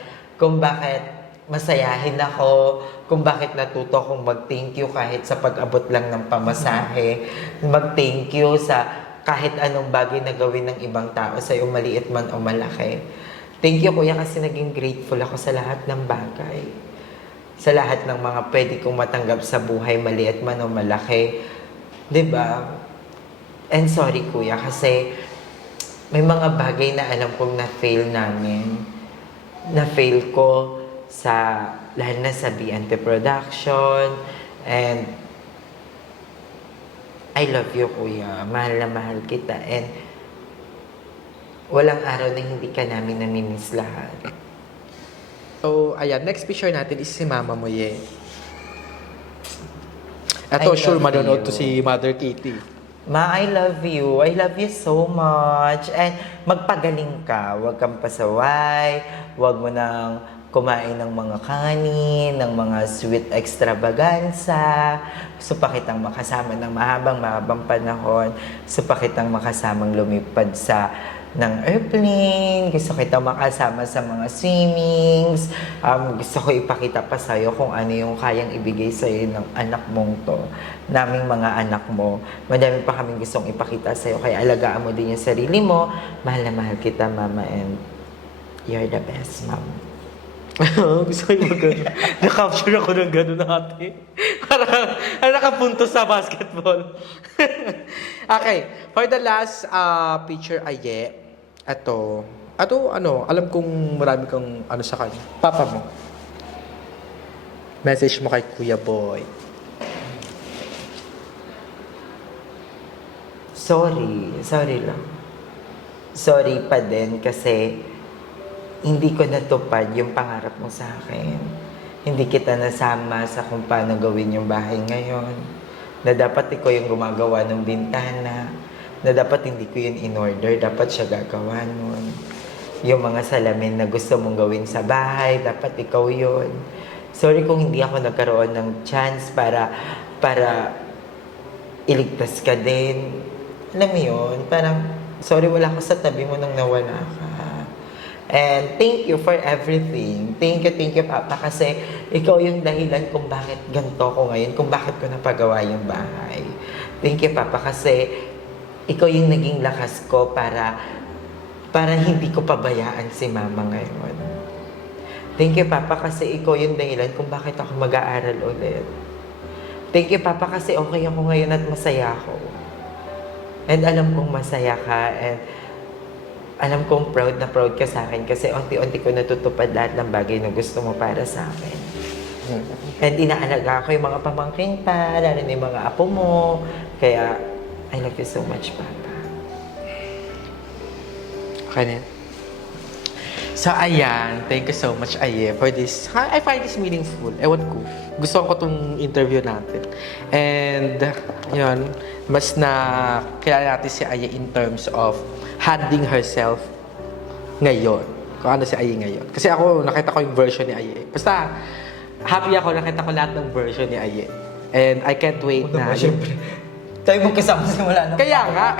masayahin ako, kung bakit natuto kong mag-thank you kahit sa pag-abot lang ng pamasahe, mag-thank you sa kahit anong bagay na gawin ng ibang tao sa'yo, maliit man o malaki. Thank you kuya kasi naging grateful ako sa lahat ng bagay. Sa lahat ng mga pwede kong matanggap sa buhay, maliit man o malaki. 'Di ba? And sorry kuya kasi may mga bagay na alam kong na-fail namin. Na-fail ko sa, lalo na sa BNT Production. And I love you kuya. Mahal na mahal kita. And walang araw na hindi ka namin namimiss lahat. So, ayan, next picture natin is si Mama mo, ye. I Ito, sure, love manonood you. to si Mother Kitty. Ma, I love you. I love you so much. And magpagaling ka. Huwag kang pasaway. Huwag mo nang kumain ng mga kanin, ng mga sweet extravaganza. Gusto pa kitang makasama ng mahabang panahon. Gusto pa kitang makasamang lumipad ng airplane, gusto kita makasama sa mga swimmings, gusto ko ipakita pa sa'yo kung ano yung kayang ibigay sa'yo ng anak mong to, naming mga anak mo. Madami pa kaming gustong ipakita sa'yo, kaya alagaan mo din yung sarili mo. Mahal na mahal kita, Mama, and you're the best, Mom. Gusto ko yung gano'n. Na-capture ako ng gano'n natin. Parang nakapunto sa basketball. Okay, for the last picture, Aye, Ato, alam kong marami kang sa kanya. Papa mo. Message mo kay Kuya Boy. Sorry lang. Sorry pa din kasi hindi ko natupad yung pangarap mo sa akin. Hindi kita nasama sa kung paano gawin yung bahay ngayon. Na dapat ikaw yung gumagawa ng bintana. Na dapat hindi ko yun in-order. Dapat siya gagawa nun. Yung mga salamin na gusto mong gawin sa bahay, dapat ikaw yun. Sorry kung hindi ako nagkaroon ng chance para iligtas ka din. Alam mo yun, parang sorry wala ko sa tabi mo nang nawala ka. And thank you for everything. Thank you, Papa, kasi ikaw yung dahilan kung bakit ganito ko ngayon, kung bakit ko napagawa yung bahay. Thank you, Papa, kasi ikaw yung naging lakas ko para hindi ko pabayaan si Mama ngayon. Thank you, Papa, kasi ikaw yung dahilan kung bakit ako mag-aaral ulit. Thank you, Papa, kasi okay ako ngayon at masaya ako. And alam kong masaya ka, and alam kong proud na proud ka sa akin kasi unti-unti ko natutupad lahat ng bagay na gusto mo para sa akin. And inaalaga ko yung mga pamangkin pa, lalo na yung mga apo mo. Kaya, I love you so much, Papa. Okay na. So, ayan. Thank you so much, Aye, for this. I find this meaningful. Ewan ko. Gusto ko itong interview natin. And, yun, mas na kilala natin si Aye in terms of handling herself ngayon. Kung ano si Aye ngayon. Kasi ako, nakita ko yung version ni Aye. Basta, happy ako, nakita ko lahat ng version ni Aye. And I can't wait na... Tayo magkasama simula na. Kaya nga,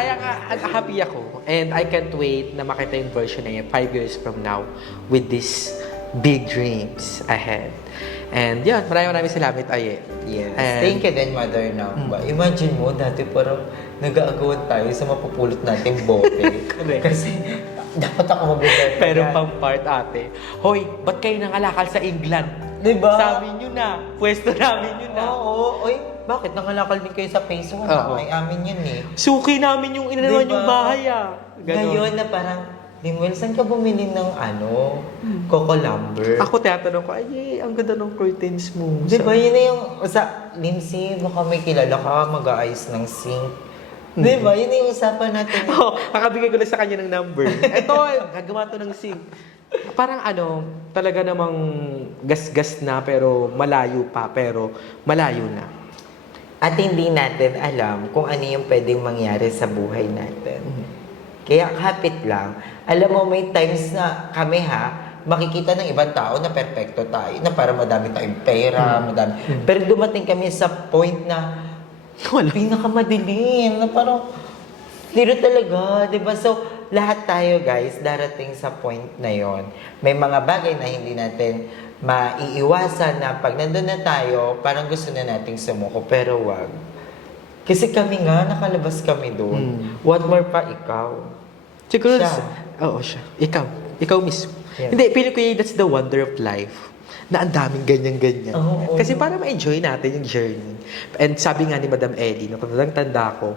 happy ako. And I can't wait na makita yung version niya 5 years from now with these big dreams ahead. And yun, maraming salamat, Aye. Yes. And, Thank you din, Mother Namba. Imagine mo, dati parang nag-aagawan tayo sa mapupulot nating bote. Correct. Kasi dapat ako mag-repair. pero pang part, ate. Hoy, ba't kayo nangalakal sa England? Diba? Sabi nyo na. Pwesto namin yun na. Oo. Oy, bakit? Nangalakal din kayo sa Phase 1. Oo. Ay, amin yun eh. Suki namin yung inanuan Diba? yung bahay, ah. Ganon. Ngayon na parang, Limuel, saan ka bumili ng Coco Lumber? Ako tinatanong ko, ay, ang ganda ng curtains mo. Di ba yun na yung, Lindsay, baka may kilala ka, mag-aayos ng sink. Di ba? Yun na yung usapan natin. Oo, kakabigay ko lang sa kanya ng number. Ito, gagawa to ng sink. Parang talaga namang gas-gas na pero malayo pa, pero malayo na. At hindi natin alam kung ano yung pwedeng mangyari sa buhay natin. Kaya kapit lang. Alam mo, may times na kami makikita ng ibang tao na perfecto tayo, na para madami tayong pera, madami. Pero dumating kami sa point na pinakamadilim, na parang zero talaga, di ba? So, lahat tayo guys, darating sa point na yon. May mga bagay na hindi natin maiiwasan na pag nandun na tayo, parang gusto na nating sumuko, pero wag. Kasi kami nga, nakalabas kami doon. What more pa ikaw? Siguro, Siya. Oo, siya. Ikaw mismo. Yeah. Hindi, feeling ko that's the wonder of life. Na ang daming ganyan-ganyan. Oo. Kasi para ma-enjoy natin yung journey. And sabi nga ni Madam Ellie, no, tanda ko,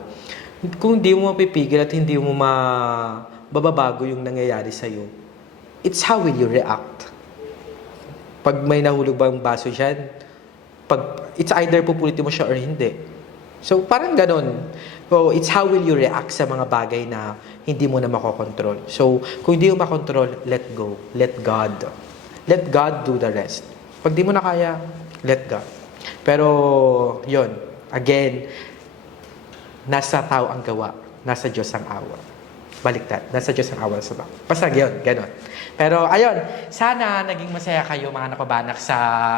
kung hindi mo mapipigil at hindi mo mababago yung nangyayari sa'yo, it's how will you react. Pag may nahulog bang baso dyan, it's either pupulitin mo siya or hindi. So, parang ganon. So, it's how will you react sa mga bagay na hindi mo na makokontrol. So, kung hindi mo makontrol, let go. Let God. Let God do the rest. Pag di mo na kaya, let God. Pero, yon again, nasa tao ang gawa, nasa Diyos ang awa. Baliktad, nasa Diyos ang awa sa tao. Basta yun, ganon. Pero, ayun, sana naging masaya kayo mga napabanak sa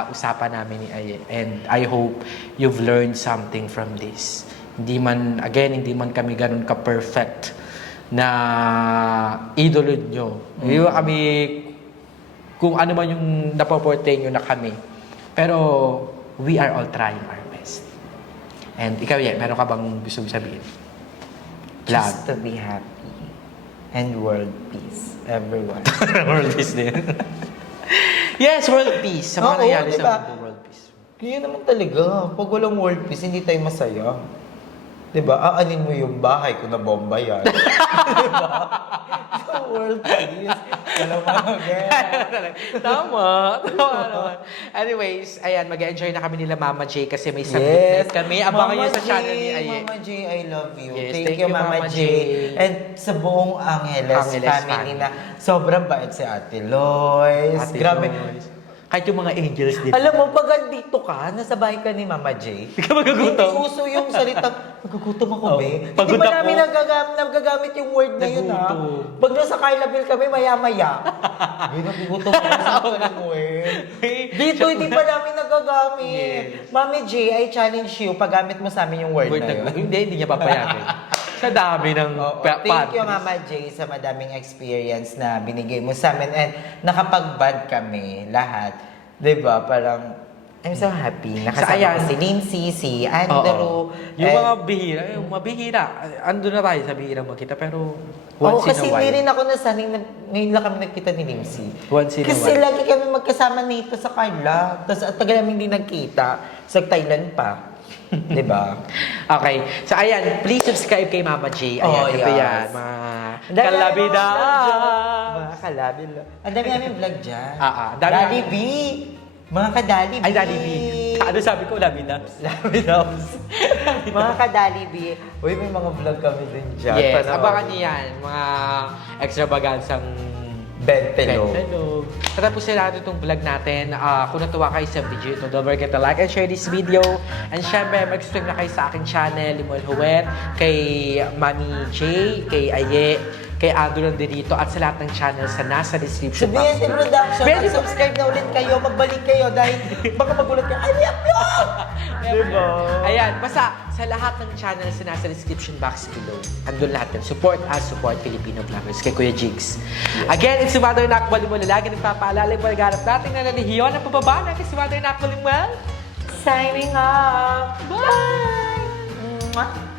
usapan namin ni Aye. And I hope you've learned something from this. Hindi man kami ganun ka-perfect na idolo nyo. Hindi ba kami, kung ano man yung napoportray nyo na kami. Pero, we are all trying our best. And ikaw, meron ka bang gusto sabihin? Just to be happy. And world peace. Everyone. World peace din. Yes, world peace. Sa mga Oo, nangyari diba? sa mundo, world peace. Kaya naman talaga, pag walang world peace, hindi tayo masaya. Diba? Aanin mo yung bahay kung nabomba yan. Diba? So, world peace. Walang mga Tama naman. Anyways, ayan, mag-enjoy na kami nila Mama J kasi may submit kami. Abangan nyo sa channel ni Aye. Mama J, I love you. Yes, thank you, Mama J. And sa buong Angeles family na sobrang bait si Ate Lois. Ate Grabe. Lois. Kahit yung mga angels din. Alam mo, pag dito ka, nasa bahay ka ni Mama J, Hindi ka magugutom. hindi uso yung salitang, nagugutom ako, be. Pagod Hindi pa ako. namin nagagamit yung word na yun, ha? Nagutom. Pag nasa Carlaville kami, maya-maya. Hindi, nagugutom ako sa yung word. Dito, hindi pa namin nagagamit. Yes. Mami J, I challenge you, paggamit mo sa amin yung word na yun. Hindi niya papayagan. Sa dami ng Thank you, Mama J, sa madaming experience na binigay mo sa amin. And nakapag-bad kami, lahat. Diba? Parang, I'm so happy. Nakasama ko si Lindsay, si Andrew. Yung mga bihira, ando na tayo sa bihira magkita, pero once in kasi a while. hindi rin ako nasanay na ngayon lang kami nagkita ni Lindsay. Once in a Kasi while. lagi kami magkasama nito sa Carla. Tapos at tagal namin hindi nagkita. Sa Thailand pa. Diba? Okay. So, ayan. Please subscribe kay Mama J. Ayan. Oh, ito yes. yan. Mga Ang dami kalabida. namin mga vlog dyan. Mga kalabida. Ang dami namin vlog dyan. Dami Dali B. Mga kadali B. Ay, Daddy B. Ano sabi ko? Labida. Labidaws. Mga kadali B. Uy, may mga vlog kami din dyan. Yes. Panoorin. Abangan niyo yan. Mga extravagansang Bentelo. Hello. Tatapos na natin itong vlog natin. Kung natuwa kayo sa video ito, don't forget to like and share this video. And syempre, mag-subscribe na kayo sa aking channel, Limuel Huwet, kay Mami J, kay Aye, kay Andrew Landerito, at sa lahat ng channels na nasa description Sa box. BNT Production, BNT mag-subscribe na ulit kayo, magbalik kayo dahil baka magulat kayo, ay, Diba? Ayan, basta sa lahat ng channels na nasa description box below, andun lahat yan. Support us, support Filipino vloggers kay Kuya Jigs. Again, it's si Mother Nakbal Limuel. Lagi nagpapaalala yung pagharap natin na nalihiyon ang pababa na kay si Mother Nakbal Limuel. Signing off! Bye! Mwah!